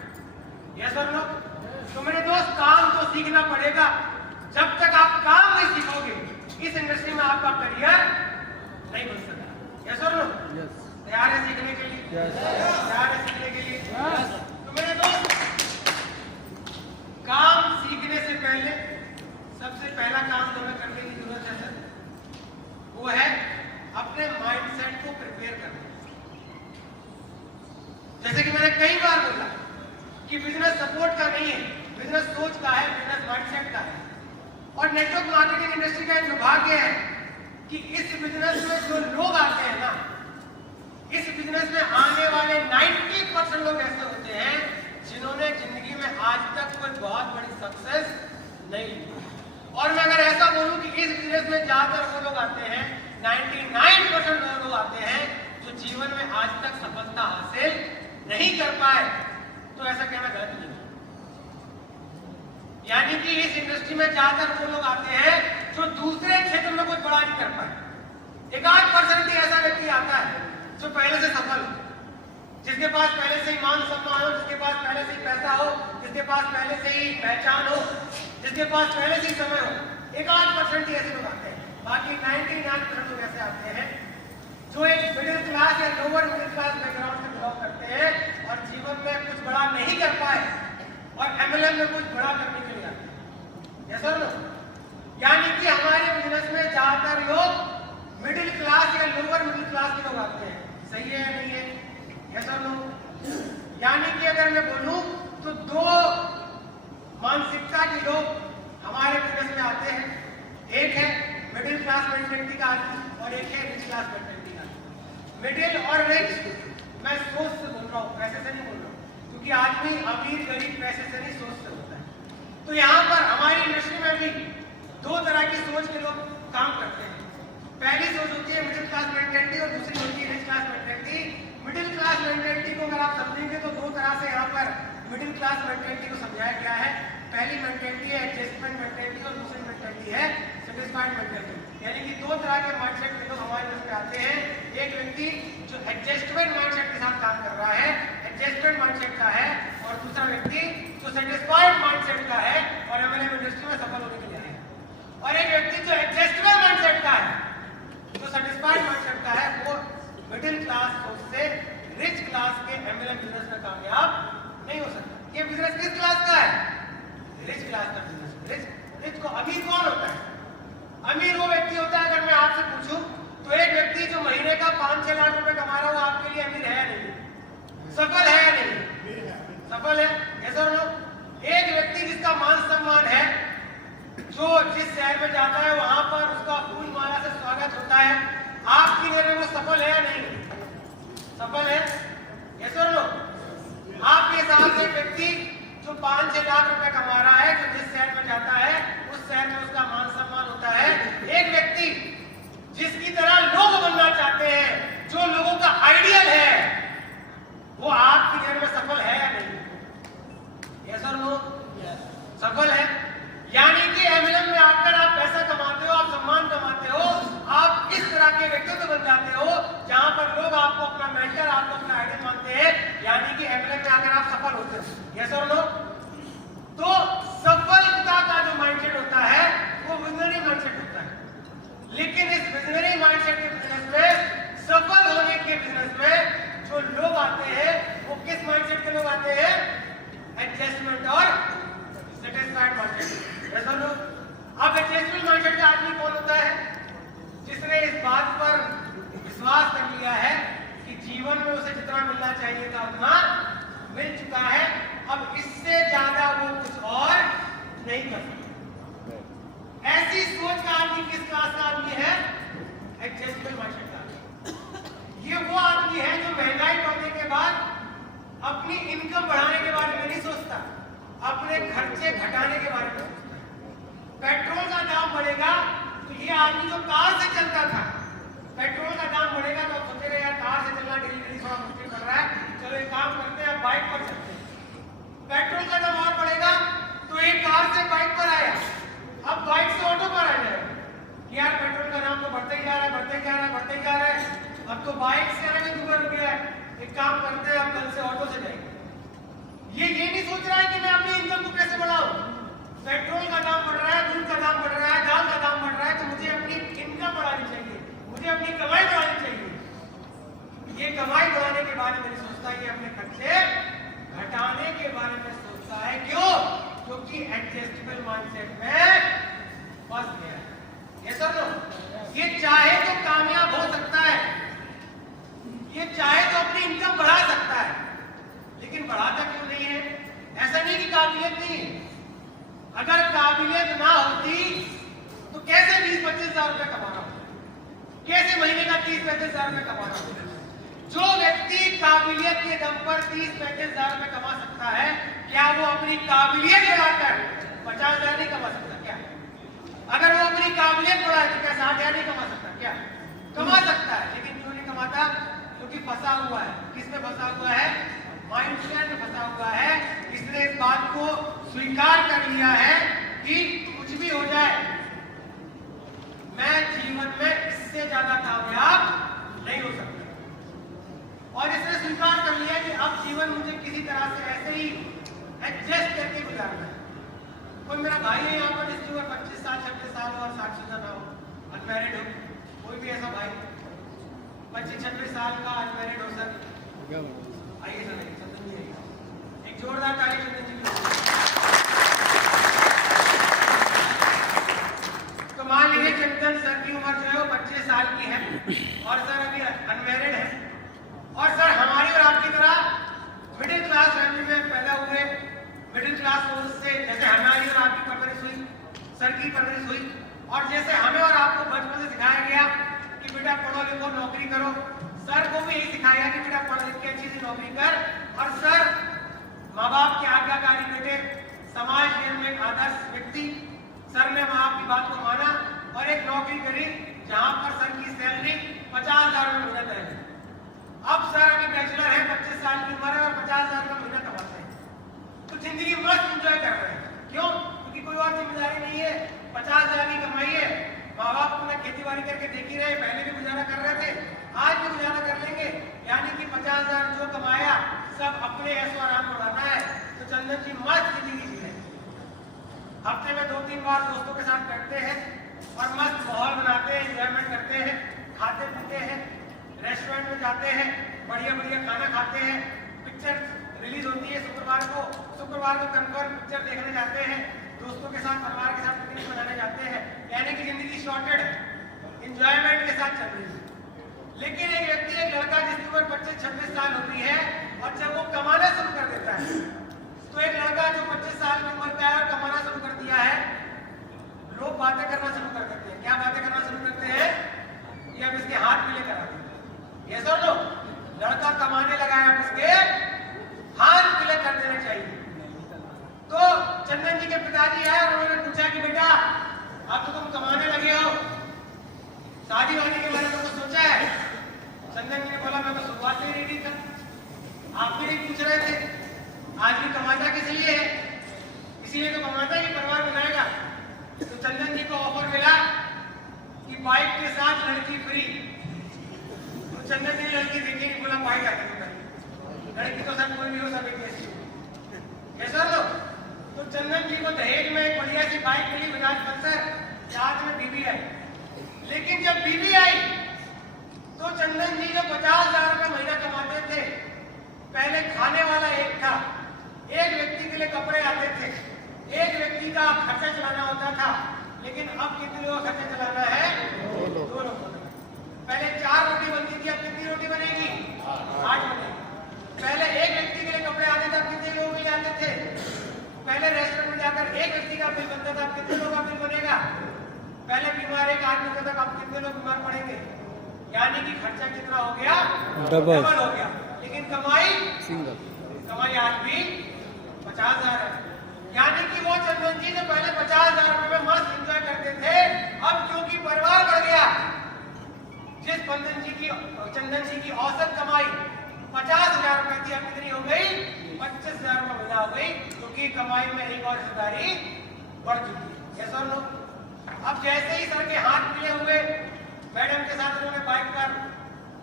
यस और नो? तो मेरे दोस्त काम तो सीखना पड़ेगा, जब तक आप काम नहीं सीखोगे इस इंडस्ट्री में आपका करियर नहीं बन सकता। यस और नो? तैयार है सीखने के लिए? तैयार है सीखने के लिए? तो मेरे दोस्त काम सीखने से पहले सबसे पहला काम जो हमें करने की जरूरत है सर, वो है अपने माइंडसेट को प्रिपेयर करना। जैसे कि मैंने कई बार बोला कि बिजनेस सपोर्ट का नहीं है, बिजनेस सोच का है, बिजनेस माइंडसेट का है। और नेटवर्क मार्केटिंग इंडस्ट्री का एक दुर्भाग्य है कि इस बिजनेस में जो लोग आते हैं ना, इस बिजनेस में आने वाले 90% लोग ऐसे होते हैं जिन्होंने जिंदगी में आज तक कोई बहुत बड़ी सक्सेस नहीं ली। और मैं अगर ऐसा बोलूं कि इस बिजनेस में ज्यादातर वो लोग आते हैं, 99% वो लोग आते हैं जो जीवन में आज तक सफलता हासिल नहीं कर पाए, तो ऐसा कहना गलत नहीं। यानी कि इस इंडस्ट्री में ज्यादातर वो लोग आते हैं जो दूसरे क्षेत्र में कुछ बड़ा नहीं कर पाए। 1-8% ही ऐसा व्यक्ति आता है जो पहले से सफल हो, जिसके पास पहले से ही मान सम्मान हो, जिसके पास पहले से ही पैसा हो, जिसके पास पहले से ही पहचान हो, जिसके पास पहले से ही समय हो। 1-8% ही ऐसे लोग आते हैं। बाकी 99% लोग ऐसे आते हैं जो एक मिडिल क्लास या लोअर मिडिल क्लास बैकग्राउंड से बिलोंग करते हैं और जीवन में कुछ बड़ा नहीं कर पाए और MLM में कुछ बड़ा करने के लिए आते हैं। यस और नो? यानी कि हमारे बिजनेस में ज्यादातर लोग मिडिल क्लास या लोअर मिडिल क्लास के लोग आते हैं। सही है या नहीं है? यस और नो? यानी कि अगर मैं बोलूं तो 2 मानसिकता के लोग हमारे बिजनेस में आते हैं। एक है मिडिल क्लास मेंटेलिटी का आदमी और एक है रिच क्लास मेंटेलिटी का आदमी। मिडिल और रिच मैं सोच से बोल रहा हूँ, पैसे से नहीं बोल रहा हूँ, क्योंकि आदमी अमीर गरीब पैसे से नहीं सोच से होता है। तो यहाँ पर हमारी इंडस्ट्री में भी 2 तरह की सोच के लोग काम करते हैं। पहली सोच होती है मिडिल क्लास मेंटेलिटी और दूसरी होती है rich class mentality. Middle class mentality को अगर आप समझेंगे तो 2 तरह से यहाँ पर मिडिल क्लास मेंटेलिटी को समझाया गया है। पहली मेंटेलिटी है एडजस्टमेंट मेंटेलिटी और दूसरी मेंटेलिटी है सेटिस्फाइड मेंटेलिटी। यानी कि 2 तरह के माइंडसेट के लोग हमारे पास आते हैं। एक व्यक्ति जो एडजस्टमेंट माइंडसेट के साथ काम कर रहा है, एडजस्टमेंट माइंडसेट का है, और दूसरा व्यक्ति जो सेटिस्फाइड माइंडसेट का है और MLM इंडस्ट्री में सफल होने के लिए है। और एक व्यक्ति जो एडजस्टमेंट माइंडसेट का है, जो सेटिस्फाइड माइंडसेट का है, वो मिडिल क्लास सोच से रिच क्लास के MLM बिजनेस में कामयाब नहीं हो सकता। ये बिजनेस किस क्लास का है? रिच क्लास का बिजनेस। रिच को अमीर कौन होता है? अमीर वो व्यक्ति होता है, अगर मैं आपसे पूछूं तो एक व्यक्ति जो महीने का 5-6 लाख रुपए कमा रहा हो, आपके लिए अमीर है या नहीं? सफल है या नहीं? सफल है। ऐसा लोग एक व्यक्ति जिसका मान सम्मान है, जो जिस शहर में जाता है वहां पर उसका फूल माला से स्वागत होता है, आपकी नजर में वो सफल है या नहीं? सफल है। ऐसा लोग आपके हिसाब से व्यक्ति जो 5-6 लाख रुपए कमा रहा है, जो जिस शहर में जाता है उस शहर में उसका मान सम्मान होता है। एक व्यक्ति जिसकी तरह लोग बनना चाहते हैं, जो लोगों का आइडियल है, वो आपकी नजर में सफल है या नहीं? यस और नो? सफल है। यानी कि MLM में आकर आप पैसा कमाते हो, आप सम्मान कमाते हो, आप इस तरह के व्यक्तित्व बन जाते हो जहां पर लोग आपको अपना मेंटर, आपको अपना आइडियल मानते हैं। यानी कि MLM में आकर आप सफल होते हो। यस और नो? तो सफलता का जो माइंडसेट होता है वो विजनरी माइंडसेट होता है। लेकिन इस विजनरी माइंडसेट के बिजनेस में, सफल होने के बिजनेस में जो लोग आते हैं वो किस माइंडसेट के लोग आते हैं? एडजस्टमेंट और सेटिस्फाइड माइंडसेट। ऐसा लोग अब एडजस्टमेंट माइंडसेट का आदमी कौन होता है? जिसने इस बात पर विश्वास कर लिया है कि जीवन में उसे जितना मिलना चाहिए था उतना मिल चुका है, अब इससे ज्यादा वो कुछ और नहीं कर सकता। ऐसी सोच का आदमी किस क्लास का आदमी है? एडजस्टमेंट माइंडसेट का आदमी। ये वो आदमी है जो महंगाई बढ़ने के बाद अपनी इनकम बढ़ाने के बारे में नहीं सोचता, अपने खर्चे घटाने के बारे में सोचता है। पेट्रोल का दाम बढ़ेगा तो ये आदमी जो कार से चलता था, पेट्रोल का दाम बढ़ेगा तो सोचेगा यार कार से चलना डेली थोड़ा मुश्किल पड़ रहा है, चलो एक काम करते हैं बाइक पर चलते हैं। पेट्रोल का दाम और बढ़ेगा तो एक कार से बाइक पर आया, अब बाइक से ऑटो पर आ जाएगा। यार पेट्रोल का दाम तो बढ़ते ही जा रहा है, बढ़ते ही जा रहा है, बढ़ते ही जा रहा है, अब तो बाइक से आने दुबर हो गया है, एक काम करते हैं अब कल से ऑटो से जाएंगे। ये नहीं सोच रहा है कि मैं अपनी इनकम को कैसे बढ़ाऊं। पेट्रोल का दाम बढ़ रहा है, दूध का दाम बढ़ रहा है, दाल का दाम बढ़ रहा है, तो मुझे अपनी इनकम बढ़ानी चाहिए, मुझे अपनी कमाई बढ़ानी चाहिए। ये कमाई बढ़ाने के बारे में नहीं सोचता, ये अपने खर्चे घटाने के बारे में सोचता है। क्यों? क्योंकि एडजस्टेबल माइंडसेट में फंस गया है। ये सब लोग ये चाहे तो कामयाब हो सकता है, ये चाहे तो अपनी इनकम बढ़ा सकता है, लेकिन बढ़ाता क्यों नहीं है? ऐसा नहीं कि काबिलियत नहीं है। अगर काबिलियत ना होती तो कैसे 20-25 हजार रुपए कमा रहा होता? कैसे महीने का 30-35 हजार रुपए कमा रहा होता? जो व्यक्ति काबिलियत के दम पर 30-35 हजार रुपए कमा सकता है, क्या वो अपनी काबिलियत बढ़ाकर 50 हजार नहीं कमा सकता क्या? अगर वो अपनी काबिलियत बढ़ाए तो क्या 60 हजार नहीं कमा सकता क्या? कमा सकता है, लेकिन क्यों नहीं कमाता? क्योंकि फंसा हुआ है। किसमें फंसा हुआ है? माइंडसेट में फंसा हुआ है। इसने इस बात को स्वीकार कर लिया है कि कुछ भी हो जाए मैं जीवन में इससे ज्यादा काम शादीशुदा ना हो, अनमैरिड हो, कोई भी ऐसा भाई 25-26 साल का अनमैरिड हो सर, आइए सर, चंदन जी आइए, एक जोरदार ताली चंदन जी की। तो मान लीजिए चंदन सर की उम्र जो है वो 25 साल की है और सर अभी अनमैरिड है, और सर हमारी और आपकी तरह मिडिल क्लास फैमिली में पैदा हुए, मिडिल क्लास लोगों से जैसे हमारी और आपकी परवरिश हुई, सर की परवरिश हुई, और जैसे हमें और आपको बचपन से सिखाया गया कि बेटा पढ़ो लिखो नौकरी करो, सर को भी यही सिखाया कि बेटा पढ़ लिख के अच्छी सी नौकरी कर, और सर माँ बाप के आज्ञाकारी बेटे, समाज में एक आदर्श व्यक्ति, सर ने माँ बाप की बात को माना और एक नौकरी करी जहाँ पर सर की सैलरी 50,000 रुपये महीना तय है। अब सर अभी बैचलर है, 25 साल की उम्र है और 50,000 रुपये महीना कमाते हैं, तो जिंदगी मस्त एंजॉय कर रहे हैं। क्यों? क्योंकि कोई और जिम्मेदारी नहीं है, 50,000 की कमाई है, माँ बाप अपना खेती बाड़ी करके देख ही रहे, पहले भी गुजारा कर रहे थे, आज भी गुजारा कर लेंगे, यानी कि 50,000 जो कमाया सब अपने ऐसो आराम उड़ाना है। तो चंदन जी मस्त जिंदगी जी है, हफ्ते में 2-3 बार दोस्तों के साथ बैठते हैं और मस्त माहौल बनाते हैं, एंजॉयमेंट करते हैं, खाते पीते हैं, रेस्टोरेंट में जाते हैं, बढ़िया बढ़िया खाना खाते हैं, पिक्चर रिलीज होती है शुक्रवार को कंफर्म पिक्चर देखने जाते हैं, दोस्तों के साथ परिवार के साथ पिकनिक मनाने जाते हैं, यानी कि जिंदगी शॉर्टेड एंजॉयमेंट के साथ चल रही है। लेकिन एक व्यक्ति, एक लड़का जिसकी उम्र 25-26 साल होती है और जब वो कमाना शुरू कर देता है, तो एक लड़का जो 25 साल की उम्र का है और कमाना शुरू कर दिया है, लोग बातें करना शुरू कर देते हैं। क्या बातें करना शुरू करते हैं? ये अब इसके हाथ पीले करा देते हैं। ये सर लो, लड़का कमाने लगा है, अब इसके हाथ पीले कर देने चाहिए। तो चंदन जी के पिताजी आए और उन्होंने पूछा कि बेटा अब तो तुम कमाने लगे हो, शादी वादी के बारे में कुछ सोचा है? चंदन जी ने बोला मैं तो शुरुआत से ही रेडी था, आप भी नहीं पूछ रहे थे, आदमी कमाता किस लिए है? इसीलिए तो कमाता है कि परिवार बनाएगा। तो चंदन जी को ऑफर मिला कि बाइक के साथ लड़की फ्री। तो चंदन जी ने लड़की देखी नहीं, बोला बाइक आती है, लड़की तो सब कोई भी हो, सब एक जैसी। सर लो, तो चंदन जी को दहेज में एक बढ़िया सी बाइक मिली, बजाज पल्सर, साथ में बीवी आई। लेकिन जब बीवी आई तो चंदन जी जो 50,000 रुपये महीना कमाते थे, पहले खाने वाला एक था, एक व्यक्ति के लिए कपड़े आते थे, एक व्यक्ति का खर्चा चलाना होता था, लेकिन अब कितने लोगों का खर्चा चलाना है? 2 लोग। पहले 4 रोटी बनती थी, अब कितनी रोटी बनेगी? 8 बनेगी। पहले एक व्यक्ति के लिए कपड़े आते थे, अब कितने लोगों के लिए आते थे? पहले रेस्टोरेंट में जाकर एक व्यक्ति का बिल बनता था, अब कितने लोगों का बिल बनेगा? पहले बीमार एक आदमी होता था, अब कितने लोग बीमार पड़ेंगे? यानी कि खर्चा कितना हो गया? डबल हो गया। लेकिन कमाई सिंगल, कमाई आज भी 50,000 है। यानी कि वो चंदन जी जो पहले 50,000 रुपए में मस्त एंजॉय करते थे, अब क्योंकि परिवार बढ़ गया, जिस चंदन जी की औसत कमाई 50,000 रुपए थी, अब कितनी हो गई? 25,000 रुपए महीना हो गई, क्योंकि कमाई में एक और हिस्सेदारी बढ़ चुकी है। यस और नो? अब जैसे ही सर के हाथ मिले हुए, मैडम के साथ उन्होंने बाइक पर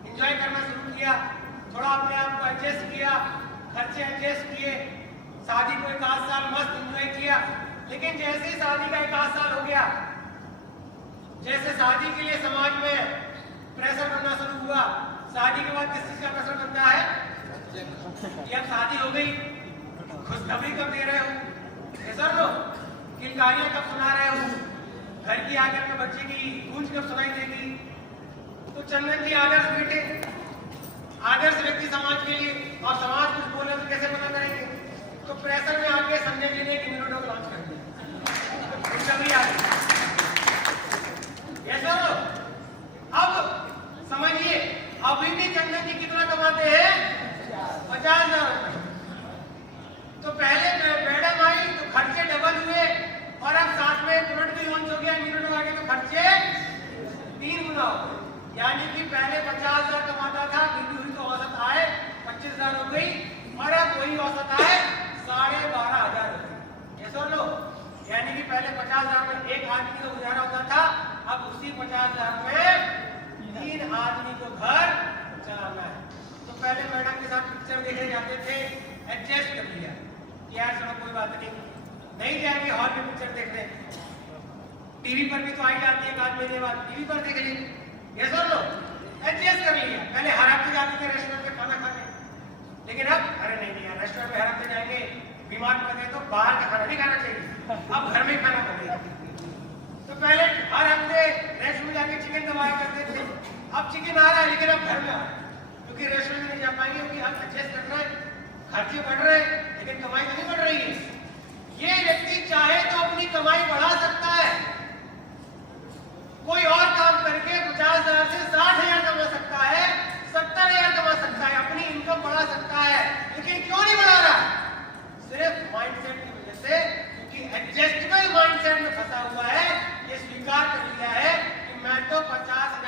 एंजॉय करना शुरू किया, थोड़ा अपने आप को एडजस्ट किया, खर्चे एडजस्ट किए, शादी को 1 आध साल मस्त एंजॉय किया। लेकिन जैसे ही शादी का 1 आध साल हो गया, जैसे शादी के लिए समाज में प्रेशर बनना शुरू हुआ, शादी के बाद किस चीज का प्रेशर बनता है कि अब शादी हो गई, खुशखबरी कब दे रहे हो, ऐसा लो, किलकारियां कब सुना रहे हो, घर की आंगन में बच्चे की गूंज कब सुनाई देगी। तो चंदन जी आदर्श बेटे, आदर्श व्यक्ति समाज के लिए, और समाज कुछ बोले तो कैसे मना करेंगे? तो प्रेशर में आके संजय जी ने एक इम्यूनोडॉग लॉन्च कर दिया, सभी आगे। ऐसा लो, अब समझिए अभी भी चंदन जी कितना कमाते हैं? 50,000 रुपए। तो पहले मैडम आई तो खर्चे डबल हुए, और अब साथ में प्रोडक्ट भी लॉन्च हो गया, इम्यूनोडॉग आ गया, तो खर्चे 3 गुना हो गए। यानी कि पहले 50,000 कमाता था, बीवी हुई तो औसत आय 25,000 हो गई, और अब वही औसत आय 12,500 हो गई। ऐसा लो, यानी कि पहले 50,000 में एक आदमी का गुजारा होता था, अब उसी 50,000 में 3 आदमी को घर चलाना है। तो पहले मैडम के साथ पिक्चर देखने जाते थे, एडजस्ट कर लिया कि यार चलो कोई बात नहीं जाएंगे हॉल में पिक्चर देखने। टीवी पर भी तो आई जाती है, एक आध महीने बाद टीवी पर देख ली, ये सर लो एडजस्ट कर लिया। पहले हर हफ्ते जाते थे रेस्टोरेंट में खाना खाने, लेकिन अब अरे नहीं यार रेस्टोरेंट में हर हफ्ते जाएंगे बीमार पड़ गए तो बाहर का खाना नहीं खाना चाहिए, अब घर में खाना पड़ेगा। तो पहले हर हफ्ते रेस्टोरेंट में जाके चिकन दबाया करते थे, अब चिकन आ रहा है लेकिन अब घर में आ रहा है, क्योंकि रेस्टोरेंट में नहीं जा पाएंगे, क्योंकि अब एडजस्ट करना है, खर्चे बढ़ रहे हैं लेकिन कमाई तो नहीं बढ़ रही है। ये व्यक्ति चाहे तो अपनी कमाई बढ़ा सकता है, कोई और काम करके 50,000 से 60,000 कमा सकता है, 70,000 कमा सकता है, अपनी इनकम बढ़ा सकता है, लेकिन क्यों नहीं बढ़ा रहा? सिर्फ माइंडसेट की वजह से, क्योंकि एडजस्टेबल माइंडसेट में फंसा हुआ है, ये स्वीकार कर लिया है कि मैं तो 50,000